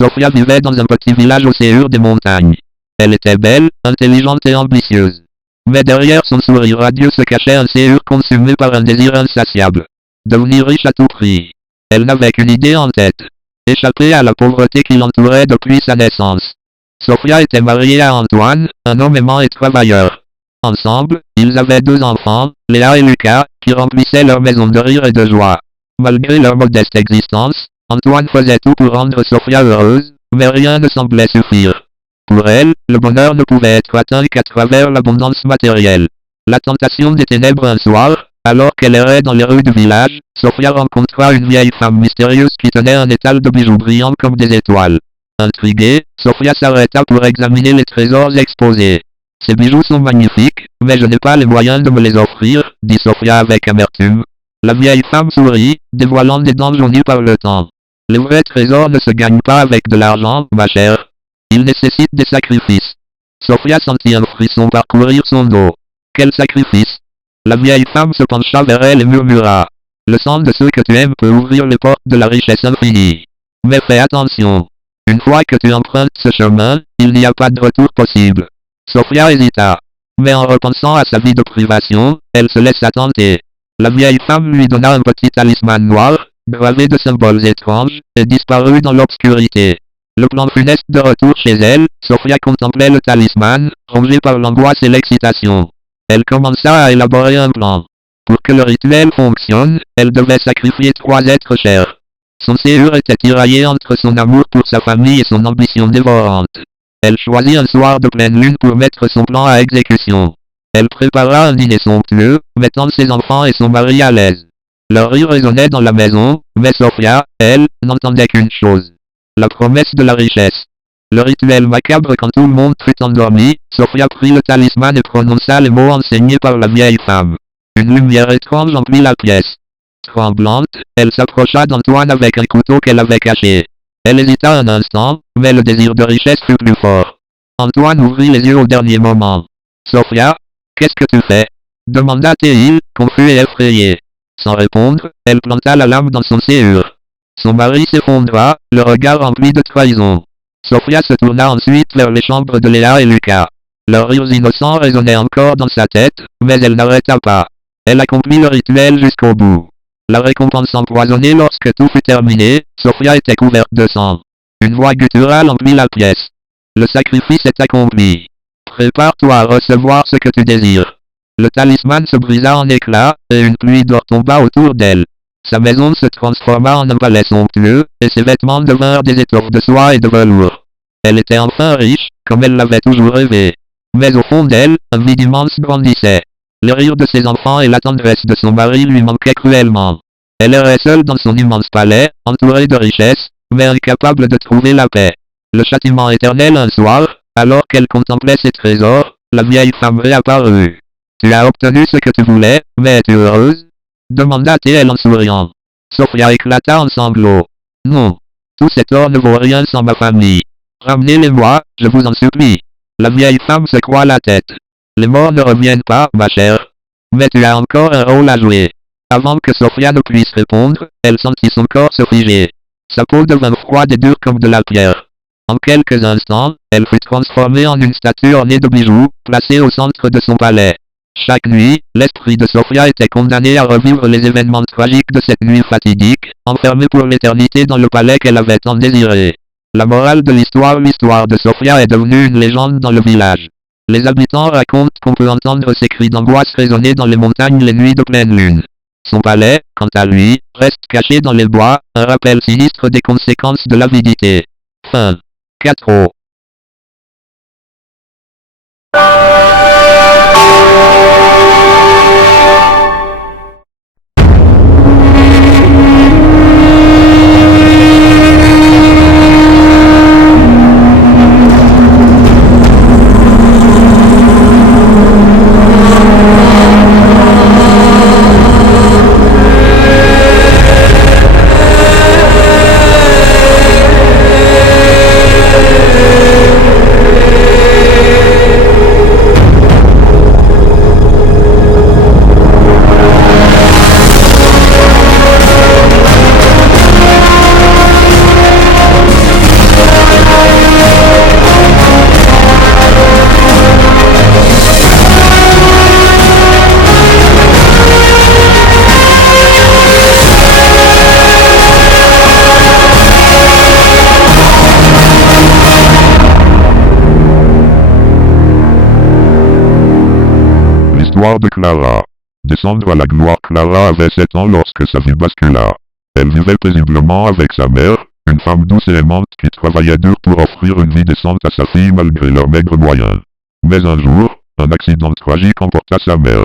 Sofia vivait dans un petit village au séjour des montagnes. Elle était belle, intelligente et ambitieuse. Mais derrière son sourire radieux se cachait un séjour consumé par un désir insatiable. Devenir riche à tout prix. Elle n'avait qu'une idée en tête. Échapper à la pauvreté qui l'entourait depuis sa naissance. Sofia était mariée à Antoine, un homme aimant et travailleur. Ensemble, ils avaient 2 enfants, Léa et Lucas, qui remplissaient leur maison de rire et de joie. Malgré leur modeste existence, Antoine faisait tout pour rendre Sofia heureuse, mais rien ne semblait suffire. Pour elle, le bonheur ne pouvait être atteint qu'à travers l'abondance matérielle. La tentation des ténèbres un soir, alors qu'elle errait dans les rues du village, Sofia rencontra une vieille femme mystérieuse qui tenait un étal de bijoux brillants comme des étoiles. Intriguée, Sofia s'arrêta pour examiner les trésors exposés. « Ces bijoux sont magnifiques, mais je n'ai pas les moyens de me les offrir, » dit Sofia avec amertume. La vieille femme sourit, dévoilant des dents jaunies par le temps. « Les vrais trésors ne se gagnent pas avec de l'argent, ma chère. Ils nécessitent des sacrifices. » Sofia sentit un frisson parcourir son dos. « Quel sacrifice ?» La vieille femme se pencha vers elle et murmura. « Le sang de ceux que tu aimes peut ouvrir les portes de la richesse infinie. Mais fais attention. Une fois que tu empruntes ce chemin, il n'y a pas de retour possible. » Sofia hésita. Mais en repensant à sa vie de privation, elle se laissa tenter. La vieille femme lui donna un petit talisman noir, gravé de symboles étranges, et disparut dans l'obscurité. Le plan funeste de retour chez elle, Sofia contemplait le talisman, rongée par l'angoisse et l'excitation. Elle commença à élaborer un plan. Pour que le rituel fonctionne, elle devait sacrifier 3 êtres chers. Son séjour était tiraillé entre son amour pour sa famille et son ambition dévorante. Elle choisit un soir de pleine lune pour mettre son plan à exécution. Elle prépara un dîner somptueux, mettant ses enfants et son mari à l'aise. Leur rire résonnait dans la maison, mais Sofia, elle, n'entendait qu'une chose. La promesse de la richesse. Le rituel macabre quand tout le monde fut endormi, Sofia prit le talisman et prononça les mots enseignés par la vieille femme. Une lumière étrange emplit la pièce. Tremblante, elle s'approcha d'Antoine avec un couteau qu'elle avait caché. Elle hésita un instant, mais le désir de richesse fut plus fort. Antoine ouvrit les yeux au dernier moment. « Sofia, qu'est-ce que tu fais ?» demanda-t-il, confus et effrayé. Sans répondre, elle planta la lame dans son séjour. Son mari s'effondra, le regard rempli de trahison. Sofia se tourna ensuite vers les chambres de Léa et Lucas. Leurs rires innocents résonnaient encore dans sa tête, mais elle n'arrêta pas. Elle accomplit le rituel jusqu'au bout. La récompense empoisonnée lorsque tout fut terminé, Sofia était couverte de sang. Une voix gutturale emplit la pièce. Le sacrifice est accompli. Prépare-toi à recevoir ce que tu désires. Le talisman se brisa en éclats, et une pluie d'or tomba autour d'elle. Sa maison se transforma en un palais somptueux, et ses vêtements devinrent des étoffes de soie et de velours. Elle était enfin riche, comme elle l'avait toujours rêvé. Mais au fond d'elle, un vide immense grandissait. Les rires de ses enfants et la tendresse de son mari lui manquaient cruellement. Elle errait seule dans son immense palais, entourée de richesses, mais incapable de trouver la paix. Le châtiment éternel un soir, alors qu'elle contemplait ses trésors, la vieille femme réapparut. « Tu as obtenu ce que tu voulais, mais es-tu heureuse ?» demanda-t-elle en souriant. Sofia éclata en sanglots. « Non. Tout cet or ne vaut rien sans ma famille. Ramenez-les-moi, je vous en supplie. » La vieille femme secoua la tête. « Les morts ne reviennent pas, ma chère. Mais tu as encore un rôle à jouer. » Avant que Sofia ne puisse répondre, elle sentit son corps se figer. Sa peau devint froide et dure comme de la pierre. En quelques instants, elle fut transformée en une statue ornée de bijoux, placée au centre de son palais. Chaque nuit, l'esprit de Sofia était condamné à revivre les événements tragiques de cette nuit fatidique, enfermée pour l'éternité dans le palais qu'elle avait tant désiré. La morale de l'histoire de Sofia est devenue une légende dans le village. Les habitants racontent qu'on peut entendre ses cris d'angoisse résonner dans les montagnes les nuits de pleine lune. Son palais, quant à lui, reste caché dans les bois, un rappel sinistre des conséquences de l'avidité. Fin. 4. Descendre à la gloire. Clara avait 7 ans lorsque sa vie bascula. Elle vivait paisiblement avec sa mère, une femme douce et aimante qui travaillait dur pour offrir une vie décente à sa fille malgré leurs maigres moyens. Mais un jour, un accident tragique emporta sa mère.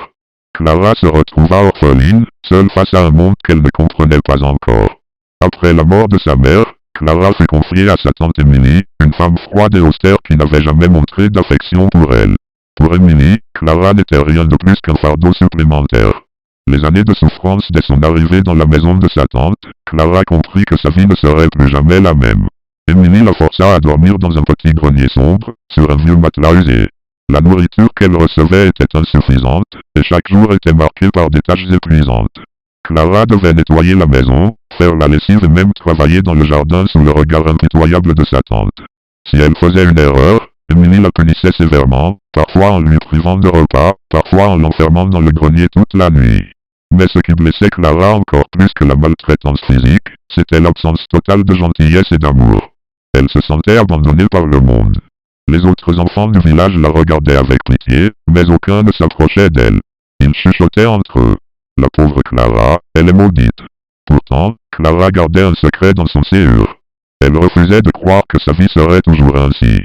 Clara se retrouva orpheline, seule face à un monde qu'elle ne comprenait pas encore. Après la mort de sa mère, Clara fut confiée à sa tante Emily, une femme froide et austère qui n'avait jamais montré d'affection pour elle. Pour Emily, Clara n'était rien de plus qu'un fardeau supplémentaire. Les années de souffrance dès son arrivée dans la maison de sa tante, Clara comprit que sa vie ne serait plus jamais la même. Emily la força à dormir dans un petit grenier sombre, sur un vieux matelas usé. La nourriture qu'elle recevait était insuffisante, et chaque jour était marqué par des tâches épuisantes. Clara devait nettoyer la maison, faire la lessive et même travailler dans le jardin sous le regard impitoyable de sa tante. Si elle faisait une erreur, Emily la punissait sévèrement, parfois en lui privant de repas, parfois en l'enfermant dans le grenier toute la nuit. Mais ce qui blessait Clara encore plus que la maltraitance physique, c'était l'absence totale de gentillesse et d'amour. Elle se sentait abandonnée par le monde. Les autres enfants du village la regardaient avec pitié, mais aucun ne s'approchait d'elle. Ils chuchotaient entre eux. La pauvre Clara, elle est maudite. Pourtant, Clara gardait un secret dans son séjour. Elle refusait de croire que sa vie serait toujours ainsi.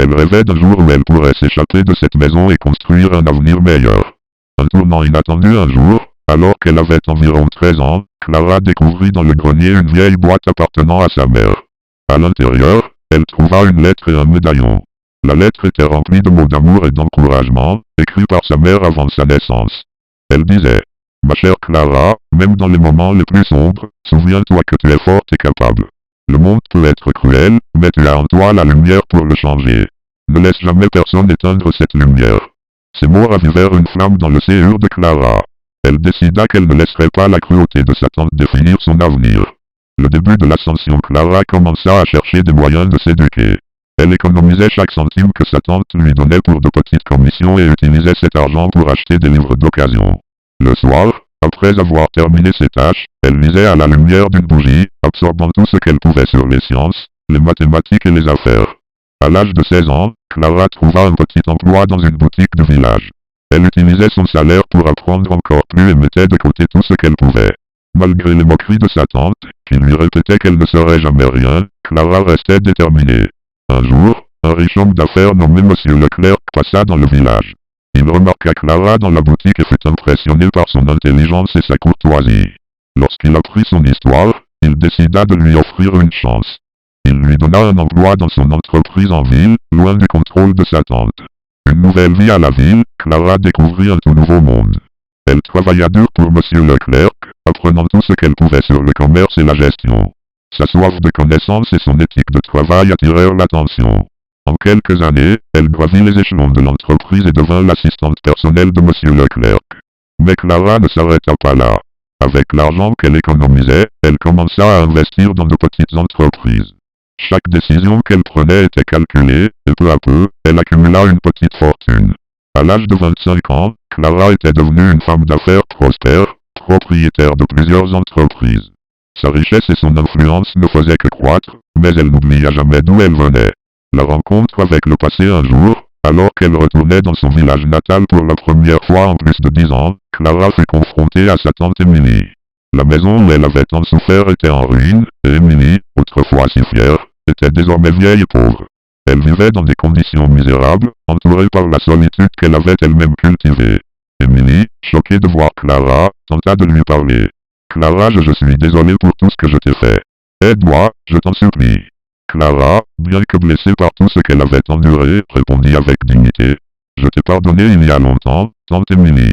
Elle rêvait d'un jour où elle pourrait s'échapper de cette maison et construire un avenir meilleur. Un tournant inattendu un jour, alors qu'elle avait environ 13 ans, Clara découvrit dans le grenier une vieille boîte appartenant à sa mère. À l'intérieur, elle trouva une lettre et un médaillon. La lettre était remplie de mots d'amour et d'encouragement, écrits par sa mère avant sa naissance. Elle disait: « Ma chère Clara, même dans les moments les plus sombres, souviens-toi que tu es forte et capable. Le monde peut être cruel, mais tu as en toi la lumière pour le changer. Ne laisse jamais personne éteindre cette lumière. » Ces mots ravivèrent une flamme dans le séjour de Clara. Elle décida qu'elle ne laisserait pas la cruauté de sa tante définir son avenir. Le début de l'ascension, Clara commença à chercher des moyens de s'éduquer. Elle économisait chaque centime que sa tante lui donnait pour de petites commissions et utilisait cet argent pour acheter des livres d'occasion. Le soir, après avoir terminé ses tâches, elle lisait à la lumière d'une bougie, absorbant tout ce qu'elle pouvait sur les sciences, les mathématiques et les affaires. À l'âge de 16 ans, Clara trouva un petit emploi dans une boutique du village. Elle utilisait son salaire pour apprendre encore plus et mettait de côté tout ce qu'elle pouvait. Malgré les moqueries de sa tante, qui lui répétait qu'elle ne serait jamais rien, Clara restait déterminée. Un jour, un riche homme d'affaires nommé Monsieur Leclerc passa dans le village. Il remarqua Clara dans la boutique et fut impressionné par son intelligence et sa courtoisie. Lorsqu'il apprit son histoire, il décida de lui offrir une chance. Il lui donna un emploi dans son entreprise en ville, loin du contrôle de sa tante. Une nouvelle vie à la ville, Clara découvrit un tout nouveau monde. Elle travailla dur pour Monsieur Leclerc, apprenant tout ce qu'elle pouvait sur le commerce et la gestion. Sa soif de connaissance et son éthique de travail attirèrent l'attention. En quelques années, elle gravit les échelons de l'entreprise et devint l'assistante personnelle de Monsieur Leclerc. Mais Clara ne s'arrêta pas là. Avec l'argent qu'elle économisait, elle commença à investir dans de petites entreprises. Chaque décision qu'elle prenait était calculée, et peu à peu, elle accumula une petite fortune. À l'âge de 25 ans, Clara était devenue une femme d'affaires prospère, propriétaire de plusieurs entreprises. Sa richesse et son influence ne faisaient que croître, mais elle n'oublia jamais d'où elle venait. La rencontre avec le passé un jour, alors qu'elle retournait dans son village natal pour la première fois en plus de 10 ans, Clara fut confrontée à sa tante Emily. La maison où elle avait tant souffert était en ruine, et Emily, autrefois si fière, était désormais vieille et pauvre. Elle vivait dans des conditions misérables, entourée par la solitude qu'elle avait elle-même cultivée. Emily, choquée de voir Clara, tenta de lui parler. « Clara, je suis désolée pour tout ce que je t'ai fait. Aide-moi, je t'en supplie. » Clara, bien que blessée par tout ce qu'elle avait enduré, répondit avec dignité. « Je t'ai pardonné il y a longtemps, tante Emily.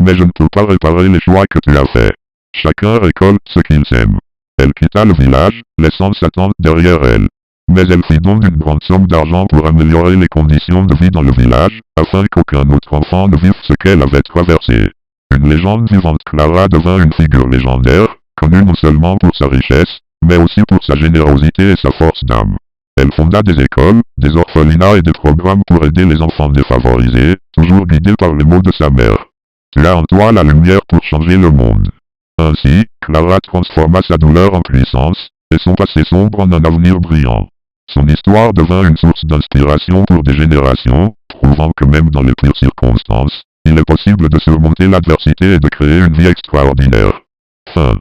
Mais je ne peux pas réparer les choix que tu as faits. Chacun récolte ce qu'il sème. » Elle quitta le village, laissant sa tante derrière elle. Mais elle fit don d'une grande somme d'argent pour améliorer les conditions de vie dans le village, afin qu'aucun autre enfant ne vive ce qu'elle avait traversé. Une légende vivante, Clara devint une figure légendaire, connue non seulement pour sa richesse, mais aussi pour sa générosité et sa force d'âme. Elle fonda des écoles, des orphelinats et des programmes pour aider les enfants défavorisés, toujours guidée par les mots de sa mère. Tu as en toi la lumière pour changer le monde. Ainsi, Clara transforma sa douleur en puissance, et son passé sombre en un avenir brillant. Son histoire devint une source d'inspiration pour des générations, prouvant que même dans les pires circonstances, Il est possible de surmonter l'adversité et de créer une vie extraordinaire. Fin.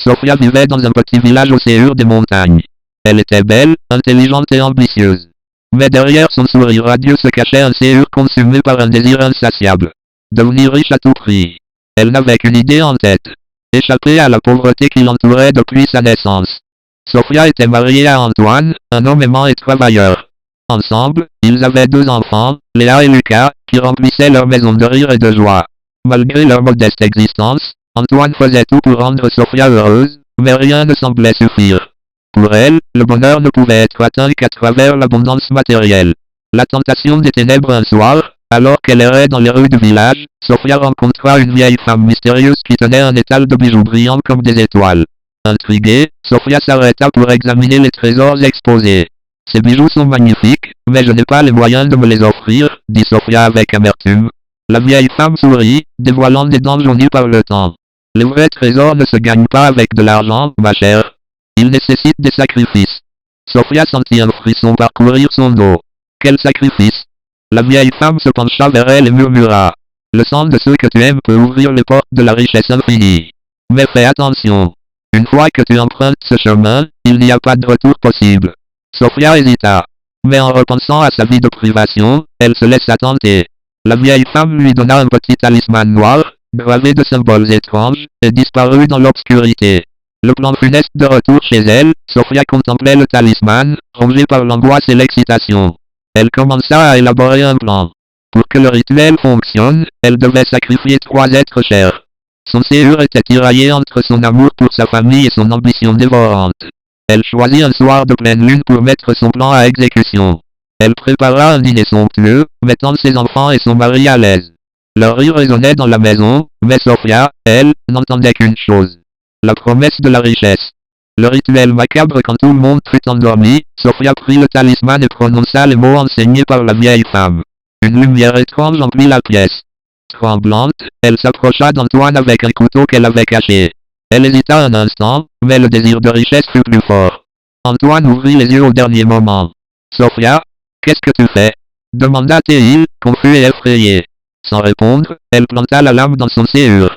Sofia vivait dans un petit village au séjour des montagnes. Elle était belle, intelligente et ambitieuse. Mais derrière son sourire radieux se cachait un séjour consumé par un désir insatiable. Devenir riche à tout prix. Elle n'avait qu'une idée en tête. Échapper à la pauvreté qui l'entourait depuis sa naissance. Sofia était mariée à Antoine, un homme aimant et travailleur. Ensemble, ils avaient 2 enfants, Léa et Lucas, qui remplissaient leur maison de rire et de joie. Malgré leur modeste existence, Antoine faisait tout pour rendre Sofia heureuse, mais rien ne semblait suffire. Pour elle, le bonheur ne pouvait être atteint qu'à travers l'abondance matérielle. La tentation des ténèbres un soir, alors qu'elle errait dans les rues du village, Sofia rencontra une vieille femme mystérieuse qui tenait un étal de bijoux brillants comme des étoiles. Intriguée, Sofia s'arrêta pour examiner les trésors exposés. « Ces bijoux sont magnifiques, mais je n'ai pas les moyens de me les offrir, » dit Sofia avec amertume. La vieille femme sourit, dévoilant des dents jaunies par le temps. « Les vrais trésors ne se gagnent pas avec de l'argent, ma chère. Ils nécessitent des sacrifices. » Sofia sentit un frisson parcourir son dos. « Quel sacrifice ?» La vieille femme se pencha vers elle et murmura. « Le sang de ceux que tu aimes peut ouvrir les portes de la richesse infinie. Mais fais attention. Une fois que tu empruntes ce chemin, il n'y a pas de retour possible. » Sofia hésita. Mais en repensant à sa vie de privation, elle se laissa tenter. La vieille femme lui donna un petit talisman noir, gravé de symboles étranges, et disparut dans l'obscurité. Le plan funeste de retour chez elle, Sofia contemplait le talisman, rongée par l'angoisse et l'excitation. Elle commença à élaborer un plan. Pour que le rituel fonctionne, elle devait sacrifier 3 êtres chers. Son séjour était tiraillé entre son amour pour sa famille et son ambition dévorante. Elle choisit un soir de pleine lune pour mettre son plan à exécution. Elle prépara un dîner somptueux, mettant ses enfants et son mari à l'aise. Leur rire résonnait dans la maison, mais Sofia, elle, n'entendait qu'une chose. La promesse de la richesse. Le rituel macabre quand tout le monde fut endormi, Sofia prit le talisman et prononça les mots enseignés par la vieille femme. Une lumière étrange emplit la pièce. Tremblante, elle s'approcha d'Antoine avec un couteau qu'elle avait caché. Elle hésita un instant, mais le désir de richesse fut plus fort. Antoine ouvrit les yeux au dernier moment. « Sofia, qu'est-ce que tu fais ?» demanda-t-il, confus et effrayé. Sans répondre, elle planta la lame dans son séjour.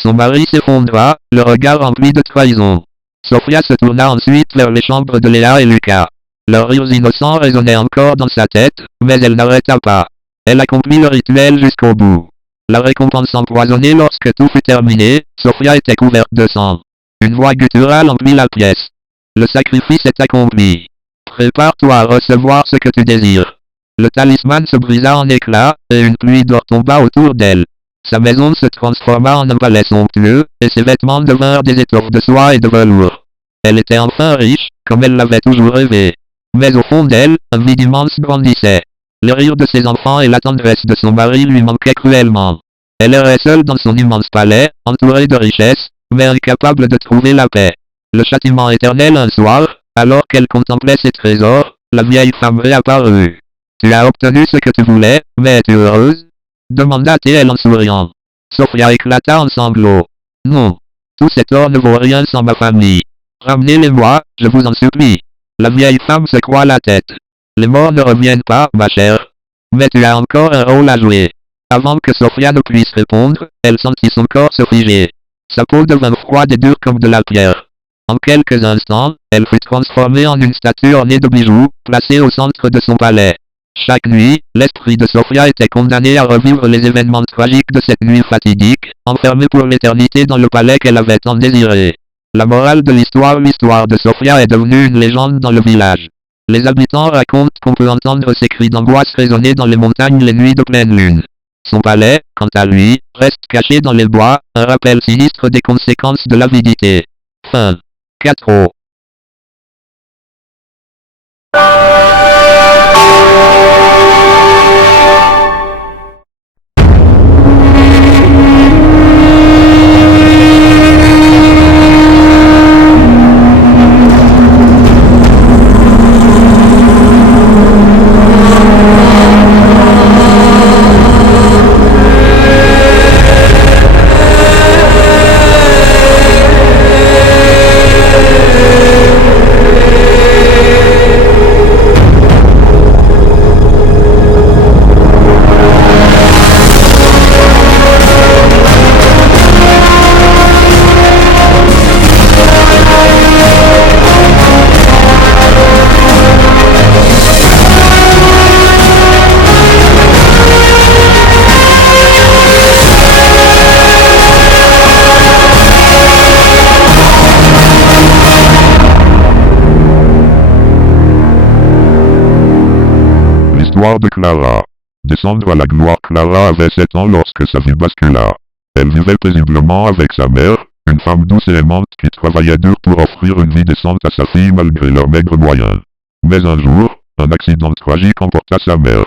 Son mari s'effondra, le regard rempli de trahison. Sofia se tourna ensuite vers les chambres de Léa et Lucas. Leurs rires innocents résonnaient encore dans sa tête, mais elle n'arrêta pas. Elle accomplit le rituel jusqu'au bout. La récompense empoisonnée lorsque tout fut terminé, Sofia était couverte de sang. Une voix gutturale emplit la pièce. Le sacrifice est accompli. Prépare-toi à recevoir ce que tu désires. Le talisman se brisa en éclats, et une pluie d'or tomba autour d'elle. Sa maison se transforma en un palais somptueux, et ses vêtements devinrent des étoffes de soie et de velours. Elle était enfin riche, comme elle l'avait toujours rêvé. Mais au fond d'elle, un vide immense grandissait. Le rire de ses enfants et la tendresse de son mari lui manquaient cruellement. Elle errait seule dans son immense palais, entourée de richesses, mais incapable de trouver la paix. Le châtiment éternel un soir, alors qu'elle contemplait ses trésors, la vieille femme réapparut. « Tu as obtenu ce que tu voulais, mais es-tu heureuse ?» demanda-t-elle en souriant. Sophia éclata en sanglots. « Non. Tout cet or ne vaut rien sans ma famille. Ramenez-les-moi, je vous en supplie. » La vieille femme secoua la tête. « Les morts ne reviennent pas, ma chère. Mais tu as encore un rôle à jouer. » Avant que Sophia ne puisse répondre, elle sentit son corps se figer. Sa peau devint froide et dure comme de la pierre. En quelques instants, elle fut transformée en une statue ornée de bijoux, placée au centre de son palais. Chaque nuit, l'esprit de Sophia était condamné à revivre les événements tragiques de cette nuit fatidique, enfermée pour l'éternité dans le palais qu'elle avait tant désiré. La morale de l'histoire de Sophia est devenue une légende dans le village. Les habitants racontent qu'on peut entendre ces cris d'angoisse résonner dans les montagnes les nuits de pleine lune. Son palais, quant à lui, reste caché dans les bois, un rappel sinistre des conséquences de l'avidité. Fin. 4. L'histoire de Clara. Descendre à la gloire. Clara avait 7 ans lorsque sa vie bascula. Elle vivait paisiblement avec sa mère, une femme douce et aimante qui travaillait dur pour offrir une vie décente à sa fille malgré leurs maigres moyens. Mais un jour, un accident tragique emporta sa mère.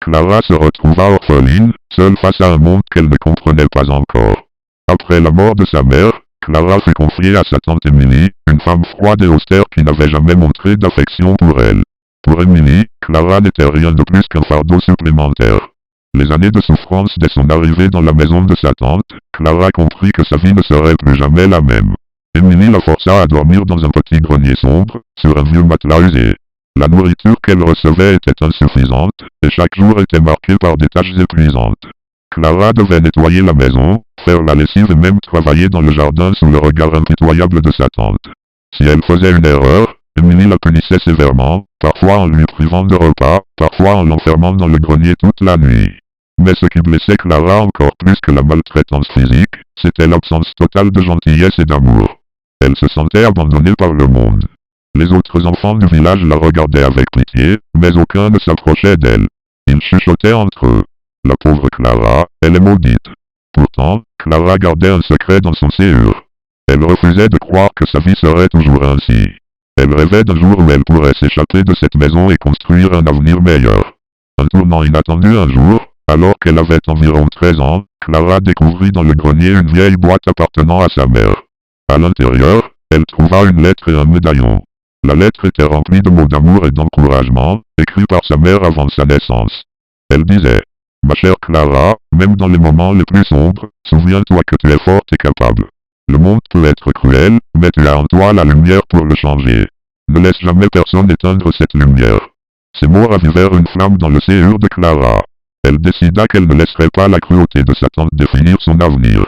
Clara se retrouva orpheline, seule face à un monde qu'elle ne comprenait pas encore. Après la mort de sa mère, Clara fut confiée à sa tante Emily, une femme froide et austère qui n'avait jamais montré d'affection pour elle. Pour Emily, Clara n'était rien de plus qu'un fardeau supplémentaire. Les années de souffrance dès son arrivée dans la maison de sa tante, Clara comprit que sa vie ne serait plus jamais la même. Emily la força à dormir dans un petit grenier sombre, sur un vieux matelas usé. La nourriture qu'elle recevait était insuffisante, et chaque jour était marqué par des tâches épuisantes. Clara devait nettoyer la maison, faire la lessive et même travailler dans le jardin sous le regard impitoyable de sa tante. Si elle faisait une erreur, Emily la punissait sévèrement, parfois en lui privant de repas, parfois en l'enfermant dans le grenier toute la nuit. Mais ce qui blessait Clara encore plus que la maltraitance physique, c'était l'absence totale de gentillesse et d'amour. Elle se sentait abandonnée par le monde. Les autres enfants du village la regardaient avec pitié, mais aucun ne s'approchait d'elle. Ils chuchotaient entre eux. La pauvre Clara, elle est maudite. Pourtant, Clara gardait un secret dans son séjour. Elle refusait de croire que sa vie serait toujours ainsi. Elle rêvait d'un jour où elle pourrait s'échapper de cette maison et construire un avenir meilleur. Un tournant inattendu un jour, alors qu'elle avait environ 13 ans, Clara découvrit dans le grenier une vieille boîte appartenant à sa mère. À l'intérieur, elle trouva une lettre et un médaillon. La lettre était remplie de mots d'amour et d'encouragement, écrits par sa mère avant sa naissance. Elle disait: « Ma chère Clara, même dans les moments les plus sombres, souviens-toi que tu es forte et capable. Le monde peut être cruel, mais tu as en toi la lumière pour le changer. Ne laisse jamais personne éteindre cette lumière. » Ces mots ravivèrent une flamme dans le séjour de Clara. Elle décida qu'elle ne laisserait pas la cruauté de sa tante définir son avenir.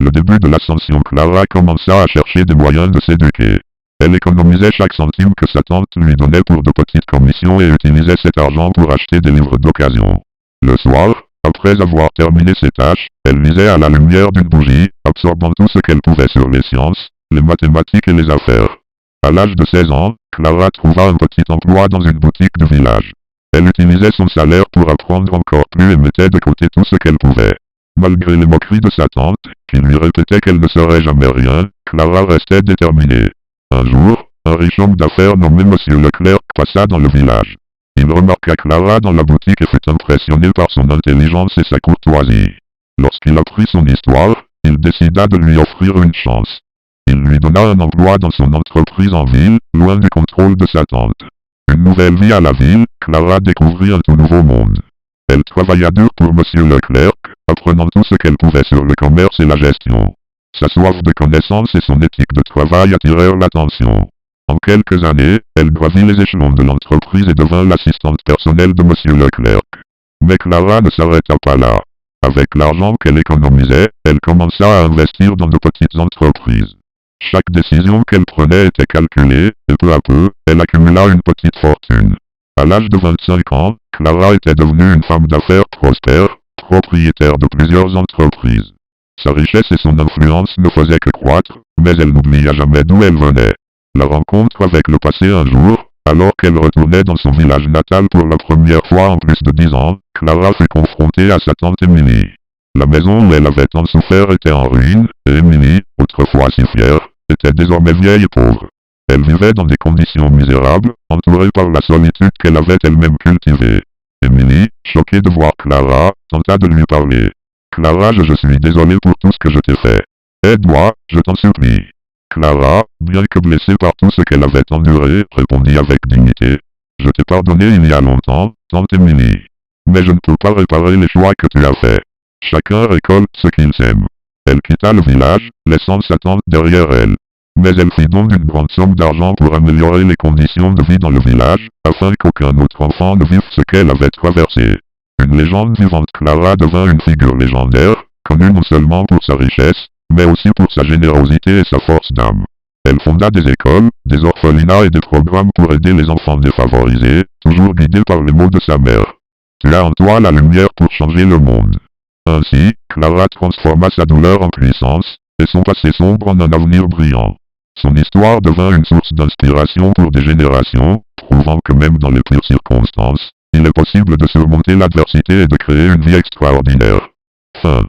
Le début de l'ascension, Clara commença à chercher des moyens de s'éduquer. Elle économisait chaque centime que sa tante lui donnait pour de petites commissions et utilisait cet argent pour acheter des livres d'occasion. Le soir, après avoir terminé ses tâches, elle lisait à la lumière d'une bougie, absorbant tout ce qu'elle pouvait sur les sciences, les mathématiques et les affaires. À l'âge de 16 ans, Clara trouva un petit emploi dans une boutique du village. Elle utilisait son salaire pour apprendre encore plus et mettait de côté tout ce qu'elle pouvait. Malgré les moqueries de sa tante, qui lui répétait qu'elle ne serait jamais rien, Clara restait déterminée. Un jour, un riche homme d'affaires nommé Monsieur Leclerc passa dans le village. Il remarqua Clara dans la boutique et fut impressionné par son intelligence et sa courtoisie. Lorsqu'il apprit son histoire, il décida de lui offrir une chance. Il lui donna un emploi dans son entreprise en ville, loin du contrôle de sa tante. Une nouvelle vie à la ville, Clara découvrit un tout nouveau monde. Elle travailla dur pour Monsieur Leclerc, apprenant tout ce qu'elle pouvait sur le commerce et la gestion. Sa soif de connaissance et son éthique de travail attirèrent l'attention. En quelques années, elle gravit les échelons de l'entreprise et devint l'assistante personnelle de Monsieur Leclerc. Mais Clara ne s'arrêta pas là. Avec l'argent qu'elle économisait, elle commença à investir dans de petites entreprises. Chaque décision qu'elle prenait était calculée, et peu à peu, elle accumula une petite fortune. À l'âge de 25 ans, Clara était devenue une femme d'affaires prospère, propriétaire de plusieurs entreprises. Sa richesse et son influence ne faisaient que croître, mais elle n'oublia jamais d'où elle venait. La rencontre avec le passé un jour, alors qu'elle retournait dans son village natal pour la première fois en plus de 10 ans, Clara fut confrontée à sa tante Emily. La maison où elle avait tant souffert était en ruine, et Emily, autrefois si fière, était désormais vieille et pauvre. Elle vivait dans des conditions misérables, entourée par la solitude qu'elle avait elle-même cultivée. Emily, choquée de voir Clara, tenta de lui parler. « Clara, je suis désolée pour tout ce que je t'ai fait. Aide-moi, je t'en supplie. » Clara, bien que blessée par tout ce qu'elle avait enduré, répondit avec dignité. « Je t'ai pardonné il y a longtemps, tante Emily. Mais je ne peux pas réparer les choix que tu as faits. Chacun récolte ce qu'il sème. » Elle quitta le village, laissant sa tante derrière elle. Mais elle fit don d'une grande somme d'argent pour améliorer les conditions de vie dans le village, afin qu'aucun autre enfant ne vive ce qu'elle avait traversé. Une légende vivante, Clara devint une figure légendaire, connue non seulement pour sa richesse, mais aussi pour sa générosité et sa force d'âme. Elle fonda des écoles, des orphelinats et des programmes pour aider les enfants défavorisés, toujours guidée par les mots de sa mère. « Tu as en toi la lumière pour changer le monde. » Ainsi, Clara transforma sa douleur en puissance, et son passé sombre en un avenir brillant. Son histoire devint une source d'inspiration pour des générations, prouvant que même dans les pires circonstances, il est possible de surmonter l'adversité et de créer une vie extraordinaire. Fin.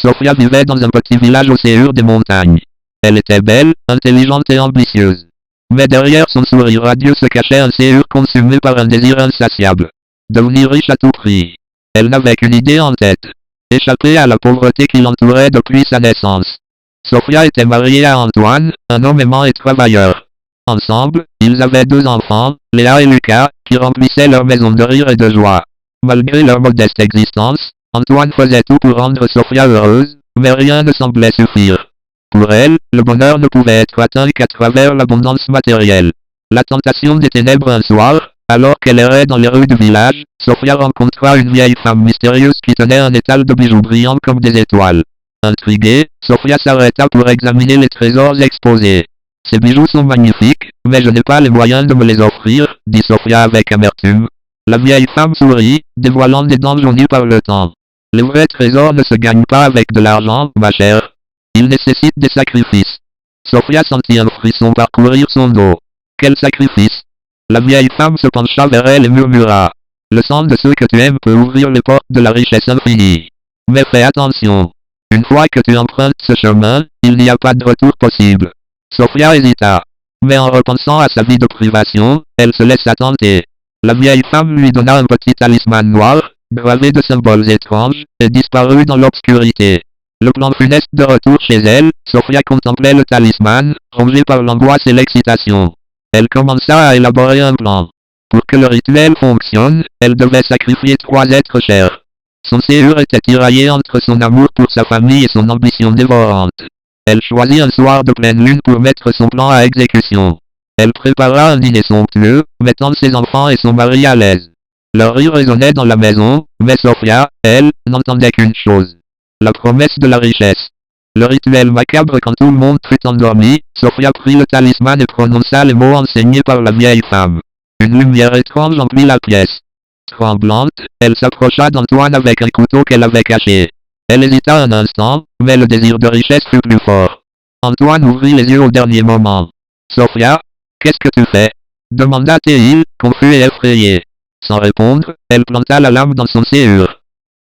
Sofia vivait dans un petit village au séjour des montagnes. Elle était belle, intelligente et ambitieuse. Mais derrière son sourire radieux se cachait un séjour consumé par un désir insatiable. Devenir riche à tout prix. Elle n'avait qu'une idée en tête. Échapper à la pauvreté qui l'entourait depuis sa naissance. Sofia était mariée à Antoine, un homme aimant et travailleur. Ensemble, ils avaient 2 enfants, Léa et Lucas, qui remplissaient leur maison de rire et de joie. Malgré leur modeste existence, Antoine faisait tout pour rendre Sofia heureuse, mais rien ne semblait suffire. Pour elle, le bonheur ne pouvait être atteint qu'à travers l'abondance matérielle. La tentation des ténèbres un soir, alors qu'elle errait dans les rues du village, Sofia rencontra une vieille femme mystérieuse qui tenait un étal de bijoux brillants comme des étoiles. Intriguée, Sofia s'arrêta pour examiner les trésors exposés. Ces bijoux sont magnifiques, mais je n'ai pas les moyens de me les offrir, dit Sofia avec amertume. La vieille femme sourit, dévoilant des dents jaunies par le temps. Les vrais trésors ne se gagnent pas avec de l'argent, ma chère. Ils nécessitent des sacrifices. Sofia sentit un frisson parcourir son dos. Quel sacrifice? La vieille femme se pencha vers elle et murmura. Le sang de ceux que tu aimes peut ouvrir les portes de la richesse infinie. Mais fais attention. Une fois que tu empruntes ce chemin, il n'y a pas de retour possible. Sofia hésita. Mais en repensant à sa vie de privation, elle se laissa tenter. La vieille femme lui donna un petit talisman noir, gravé de symboles étranges, et disparut dans l'obscurité. Le plan funeste de retour chez elle, Sofia contemplait le talisman, rongée par l'angoisse et l'excitation. Elle commença à élaborer un plan. Pour que le rituel fonctionne, elle devait sacrifier 3 êtres chers. Son séjour était tiraillé entre son amour pour sa famille et son ambition dévorante. Elle choisit un soir de pleine lune pour mettre son plan à exécution. Elle prépara un dîner somptueux, mettant ses enfants et son mari à l'aise. Leur rire résonnait dans la maison, mais Sofia, elle, n'entendait qu'une chose. La promesse de la richesse. Le rituel macabre quand tout le monde fut endormi, Sofia prit le talisman et prononça les mots enseignés par la vieille femme. Une lumière étrange emplit la pièce. Tremblante, elle s'approcha d'Antoine avec un couteau qu'elle avait caché. Elle hésita un instant, mais le désir de richesse fut plus fort. Antoine ouvrit les yeux au dernier moment. Sofia, qu'est-ce que tu fais? Demanda-t-il, confus et effrayé. Sans répondre, elle planta la lame dans son séjour.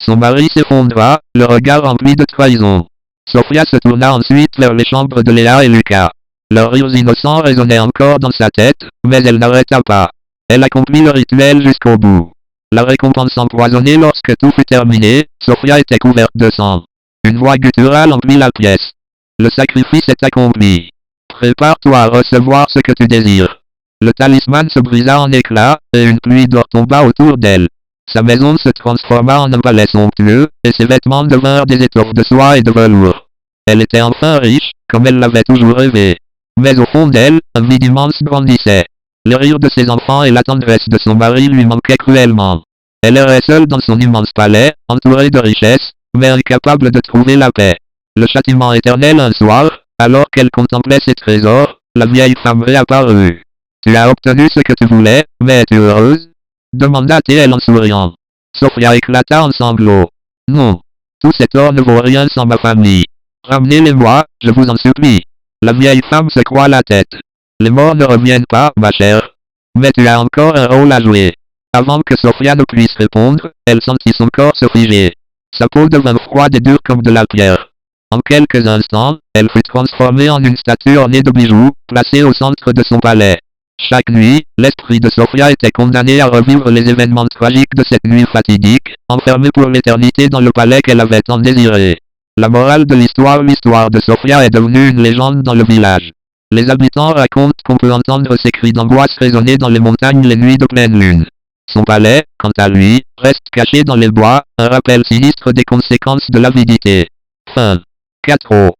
Son mari s'effondra, le regard rempli de trahison. Sofia se tourna ensuite vers les chambres de Léa et Lucas. Leurs rires innocents résonnaient encore dans sa tête, mais elle n'arrêta pas. Elle accomplit le rituel jusqu'au bout. La récompense empoisonnée lorsque tout fut terminé, Sofia était couverte de sang. Une voix gutturale emplit la pièce. Le sacrifice est accompli. Prépare-toi à recevoir ce que tu désires. Le talisman se brisa en éclats, et une pluie d'or tomba autour d'elle. Sa maison se transforma en un palais somptueux, et ses vêtements devinrent des étoffes de soie et de velours. Elle était enfin riche, comme elle l'avait toujours rêvé. Mais au fond d'elle, un vide immense grandissait. Le rire de ses enfants et la tendresse de son mari lui manquaient cruellement. Elle errait seule dans son immense palais, entourée de richesses, mais incapable de trouver la paix. Le châtiment éternel un soir, alors qu'elle contemplait ses trésors, la vieille femme réapparut. Tu as obtenu ce que tu voulais, mais es-tu heureuse? Demanda-t-elle en souriant. Sofia éclata en sanglots. Non. Tout cet or ne vaut rien sans ma famille. Ramenez-les-moi, je vous en supplie. La vieille femme secoua la tête. Les morts ne reviennent pas, ma chère. Mais tu as encore un rôle à jouer. Avant que Sofia ne puisse répondre, elle sentit son corps se figer. Sa peau devint froide et dure comme de la pierre. En quelques instants, elle fut transformée en une statue ornée de bijoux, placée au centre de son palais. Chaque nuit, l'esprit de Sofia était condamné à revivre les événements tragiques de cette nuit fatidique, enfermée pour l'éternité dans le palais qu'elle avait tant désiré. La morale de l'histoire de Sofia est devenue une légende dans le village. Les habitants racontent qu'on peut entendre ses cris d'angoisse résonner dans les montagnes les nuits de pleine lune. Son palais, quant à lui, reste caché dans les bois, un rappel sinistre des conséquences de l'avidité. Fin. 4.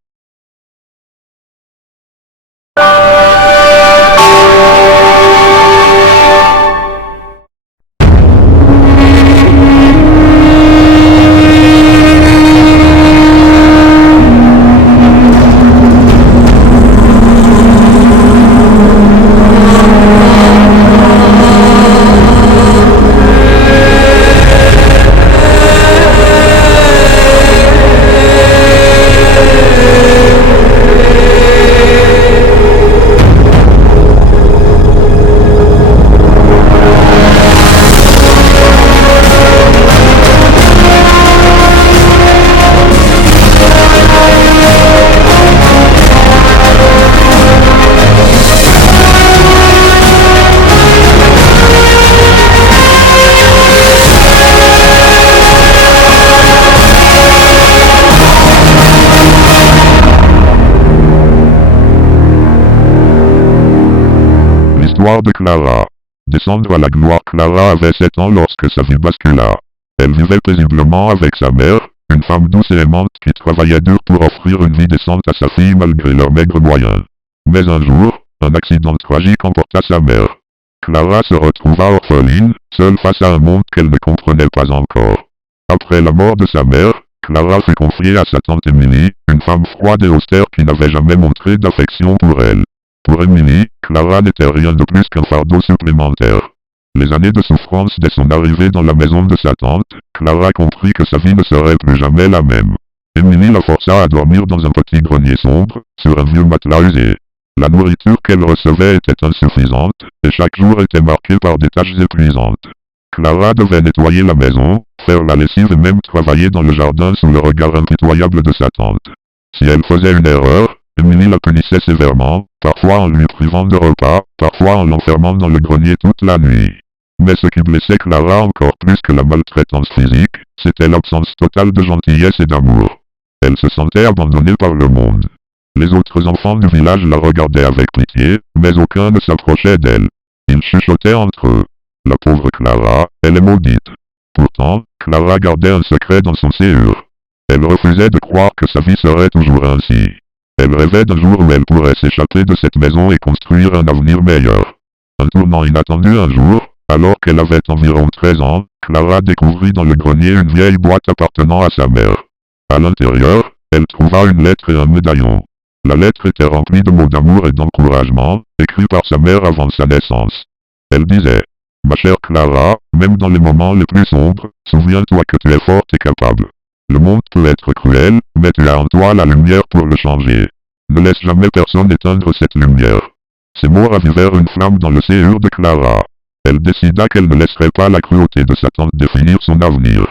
Clara. Descendre à la gloire. Clara avait 7 ans lorsque sa vie bascula. Elle vivait paisiblement avec sa mère, une femme douce et aimante qui travaillait dur pour offrir une vie décente à sa fille malgré leurs maigres moyens. Mais un jour, un accident tragique emporta sa mère. Clara se retrouva orpheline, seule face à un monde qu'elle ne comprenait pas encore. Après la mort de sa mère, Clara fut confiée à sa tante Emily, une femme froide et austère qui n'avait jamais montré d'affection pour elle. Pour Emily, Clara n'était rien de plus qu'un fardeau supplémentaire. Les années de souffrance dès son arrivée dans la maison de sa tante, Clara comprit que sa vie ne serait plus jamais la même. Emily la força à dormir dans un petit grenier sombre, sur un vieux matelas usé. La nourriture qu'elle recevait était insuffisante, et chaque jour était marqué par des tâches épuisantes. Clara devait nettoyer la maison, faire la lessive et même travailler dans le jardin sous le regard impitoyable de sa tante. Si elle faisait une erreur, Emily la punissait sévèrement, parfois en lui privant de repas, parfois en l'enfermant dans le grenier toute la nuit. Mais ce qui blessait Clara encore plus que la maltraitance physique, c'était l'absence totale de gentillesse et d'amour. Elle se sentait abandonnée par le monde. Les autres enfants du village la regardaient avec pitié, mais aucun ne s'approchait d'elle. Ils chuchotaient entre eux. La pauvre Clara, elle est maudite. Pourtant, Clara gardait un secret dans son séjour. Elle refusait de croire que sa vie serait toujours ainsi. Elle rêvait d'un jour où elle pourrait s'échapper de cette maison et construire un avenir meilleur. Un tournant inattendu un jour, alors qu'elle avait environ 13 ans, Clara découvrit dans le grenier une vieille boîte appartenant à sa mère. À l'intérieur, elle trouva une lettre et un médaillon. La lettre était remplie de mots d'amour et d'encouragement, écrits par sa mère avant sa naissance. Elle disait: « Ma chère Clara, même dans les moments les plus sombres, souviens-toi que tu es forte et capable. Le monde peut être cruel, mais tu as en toi la lumière pour le changer. Ne laisse jamais personne éteindre cette lumière. » Ces mots ravivèrent une flamme dans le séjour de Clara. Elle décida qu'elle ne laisserait pas la cruauté de sa tante définir son avenir.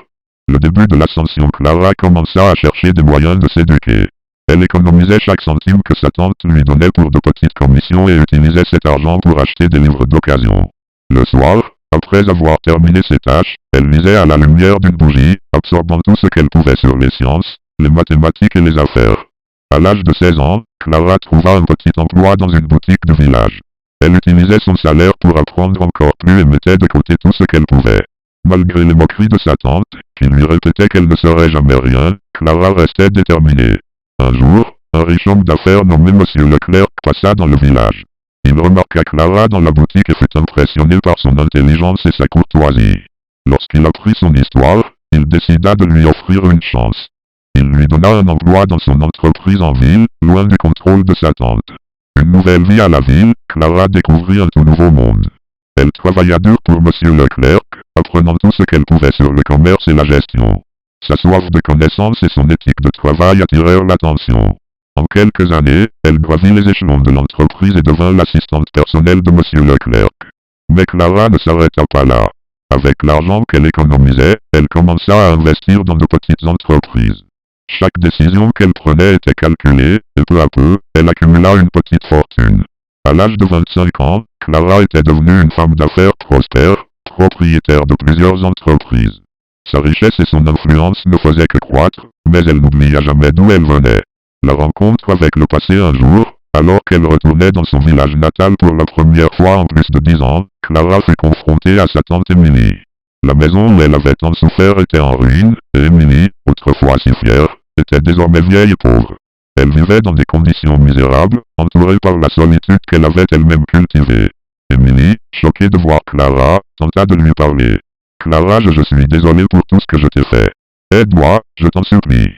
Le début de l'ascension, Clara commença à chercher des moyens de s'éduquer. Elle économisait chaque centime que sa tante lui donnait pour de petites commissions et utilisait cet argent pour acheter des livres d'occasion. Le soir, après avoir terminé ses tâches, elle lisait à la lumière d'une bougie, absorbant tout ce qu'elle pouvait sur les sciences, les mathématiques et les affaires. À l'âge de 16 ans, Clara trouva un petit emploi dans une boutique du village. Elle utilisait son salaire pour apprendre encore plus et mettait de côté tout ce qu'elle pouvait. Malgré les moqueries de sa tante, qui lui répétait qu'elle ne serait jamais rien, Clara restait déterminée. Un jour, un riche homme d'affaires nommé Monsieur Leclerc passa dans le village. Il remarqua Clara dans la boutique et fut impressionné par son intelligence et sa courtoisie. Lorsqu'il apprit son histoire, il décida de lui offrir une chance. Il lui donna un emploi dans son entreprise en ville, loin du contrôle de sa tante. Une nouvelle vie à la ville, Clara découvrit un tout nouveau monde. Elle travailla dur pour Monsieur Leclerc, apprenant tout ce qu'elle pouvait sur le commerce et la gestion. Sa soif de connaissance et son éthique de travail attirèrent l'attention. En quelques années, elle gravit les échelons de l'entreprise et devint l'assistante personnelle de Monsieur Leclerc. Mais Clara ne s'arrêta pas là. Avec l'argent qu'elle économisait, elle commença à investir dans de petites entreprises. Chaque décision qu'elle prenait était calculée, et peu à peu, elle accumula une petite fortune. À l'âge de 25 ans, Clara était devenue une femme d'affaires prospère, propriétaire de plusieurs entreprises. Sa richesse et son influence ne faisaient que croître, mais elle n'oublia jamais d'où elle venait. La rencontre avec le passé un jour, alors qu'elle retournait dans son village natal pour la première fois en plus de 10 ans, Clara fut confrontée à sa tante Emily. La maison où elle avait tant souffert était en ruine, et Emily, autrefois si fière, était désormais vieille et pauvre. Elle vivait dans des conditions misérables, entourée par la solitude qu'elle avait elle-même cultivée. Emily, choquée de voir Clara, tenta de lui parler. « Clara, je suis désolé pour tout ce que je t'ai fait. Aide-moi, je t'en supplie. »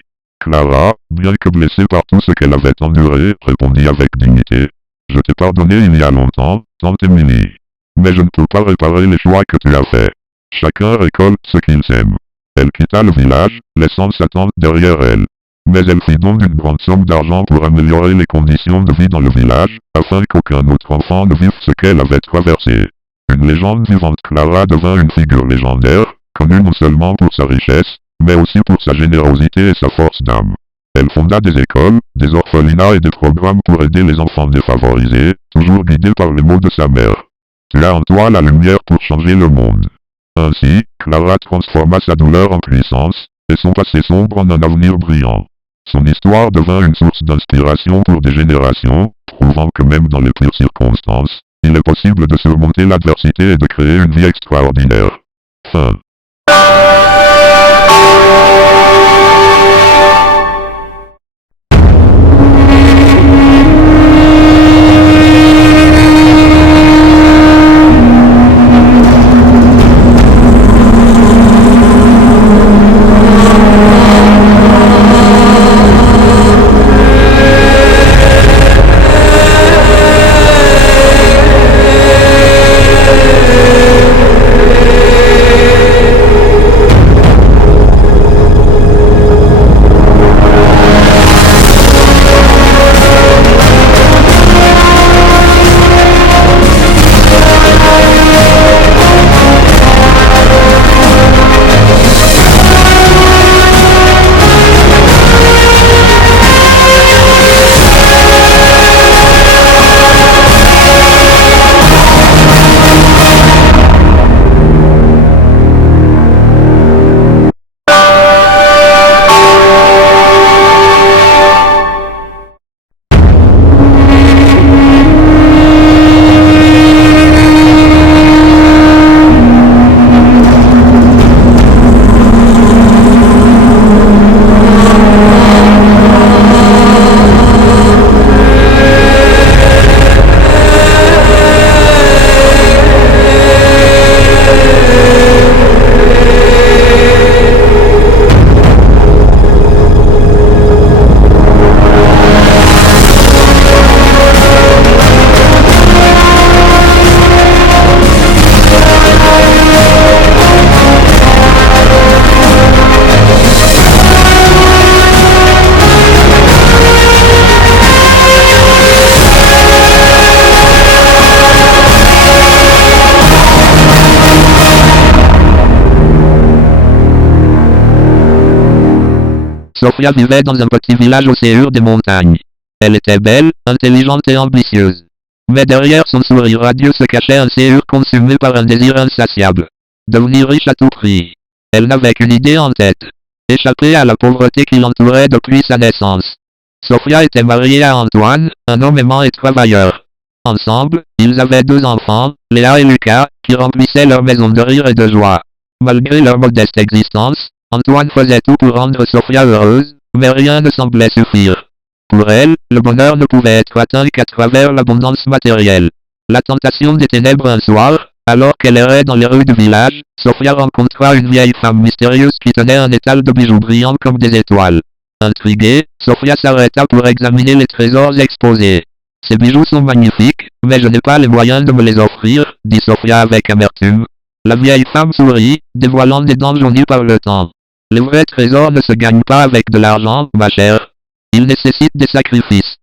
Clara, bien que blessée par tout ce qu'elle avait enduré, répondit avec dignité. « Je t'ai pardonné il y a longtemps, tante Emily. Mais je ne peux pas réparer les choix que tu as faits. Chacun récolte ce qu'il sème. » Elle quitta le village, laissant sa tante derrière elle. Mais elle fit don d'une grande somme d'argent pour améliorer les conditions de vie dans le village, afin qu'aucun autre enfant ne vive ce qu'elle avait traversé. Une légende vivante, Clara devint une figure légendaire, connue non seulement pour sa richesse, mais aussi pour sa générosité et sa force d'âme. Elle fonda des écoles, des orphelinats et des programmes pour aider les enfants défavorisés, toujours guidée par les mots de sa mère. « Tu as en toi la lumière pour changer le monde. » Ainsi, Clara transforma sa douleur en puissance, et son passé sombre en un avenir brillant. Son histoire devint une source d'inspiration pour des générations, prouvant que même dans les pires circonstances, Il est possible de surmonter l'adversité et de créer une vie extraordinaire. Fin. Sofia vivait dans un petit village au séjour des montagnes. Elle était belle, intelligente et ambitieuse. Mais derrière son sourire radieux se cachait un séjour consumé par un désir insatiable. Devenir riche à tout prix. Elle n'avait qu'une idée en tête. Échapper à la pauvreté qui l'entourait depuis sa naissance. Sofia était mariée à Antoine, un homme aimant et travailleur. Ensemble, ils avaient 2 enfants, Léa et Lucas, qui remplissaient leur maison de rire et de joie. Malgré leur modeste existence, Antoine faisait tout pour rendre Sofia heureuse, mais rien ne semblait suffire. Pour elle, le bonheur ne pouvait être atteint qu'à travers l'abondance matérielle. La tentation des ténèbres un soir, alors qu'elle errait dans les rues du village, Sofia rencontra une vieille femme mystérieuse qui tenait un étal de bijoux brillants comme des étoiles. Intriguée, Sofia s'arrêta pour examiner les trésors exposés. Ces bijoux sont magnifiques, mais je n'ai pas les moyens de me les offrir, dit Sofia avec amertume. La vieille femme sourit, dévoilant des dents jaunies par le temps. Les vrais trésors ne se gagnent pas avec de l'argent, ma chère. Ils nécessitent des sacrifices.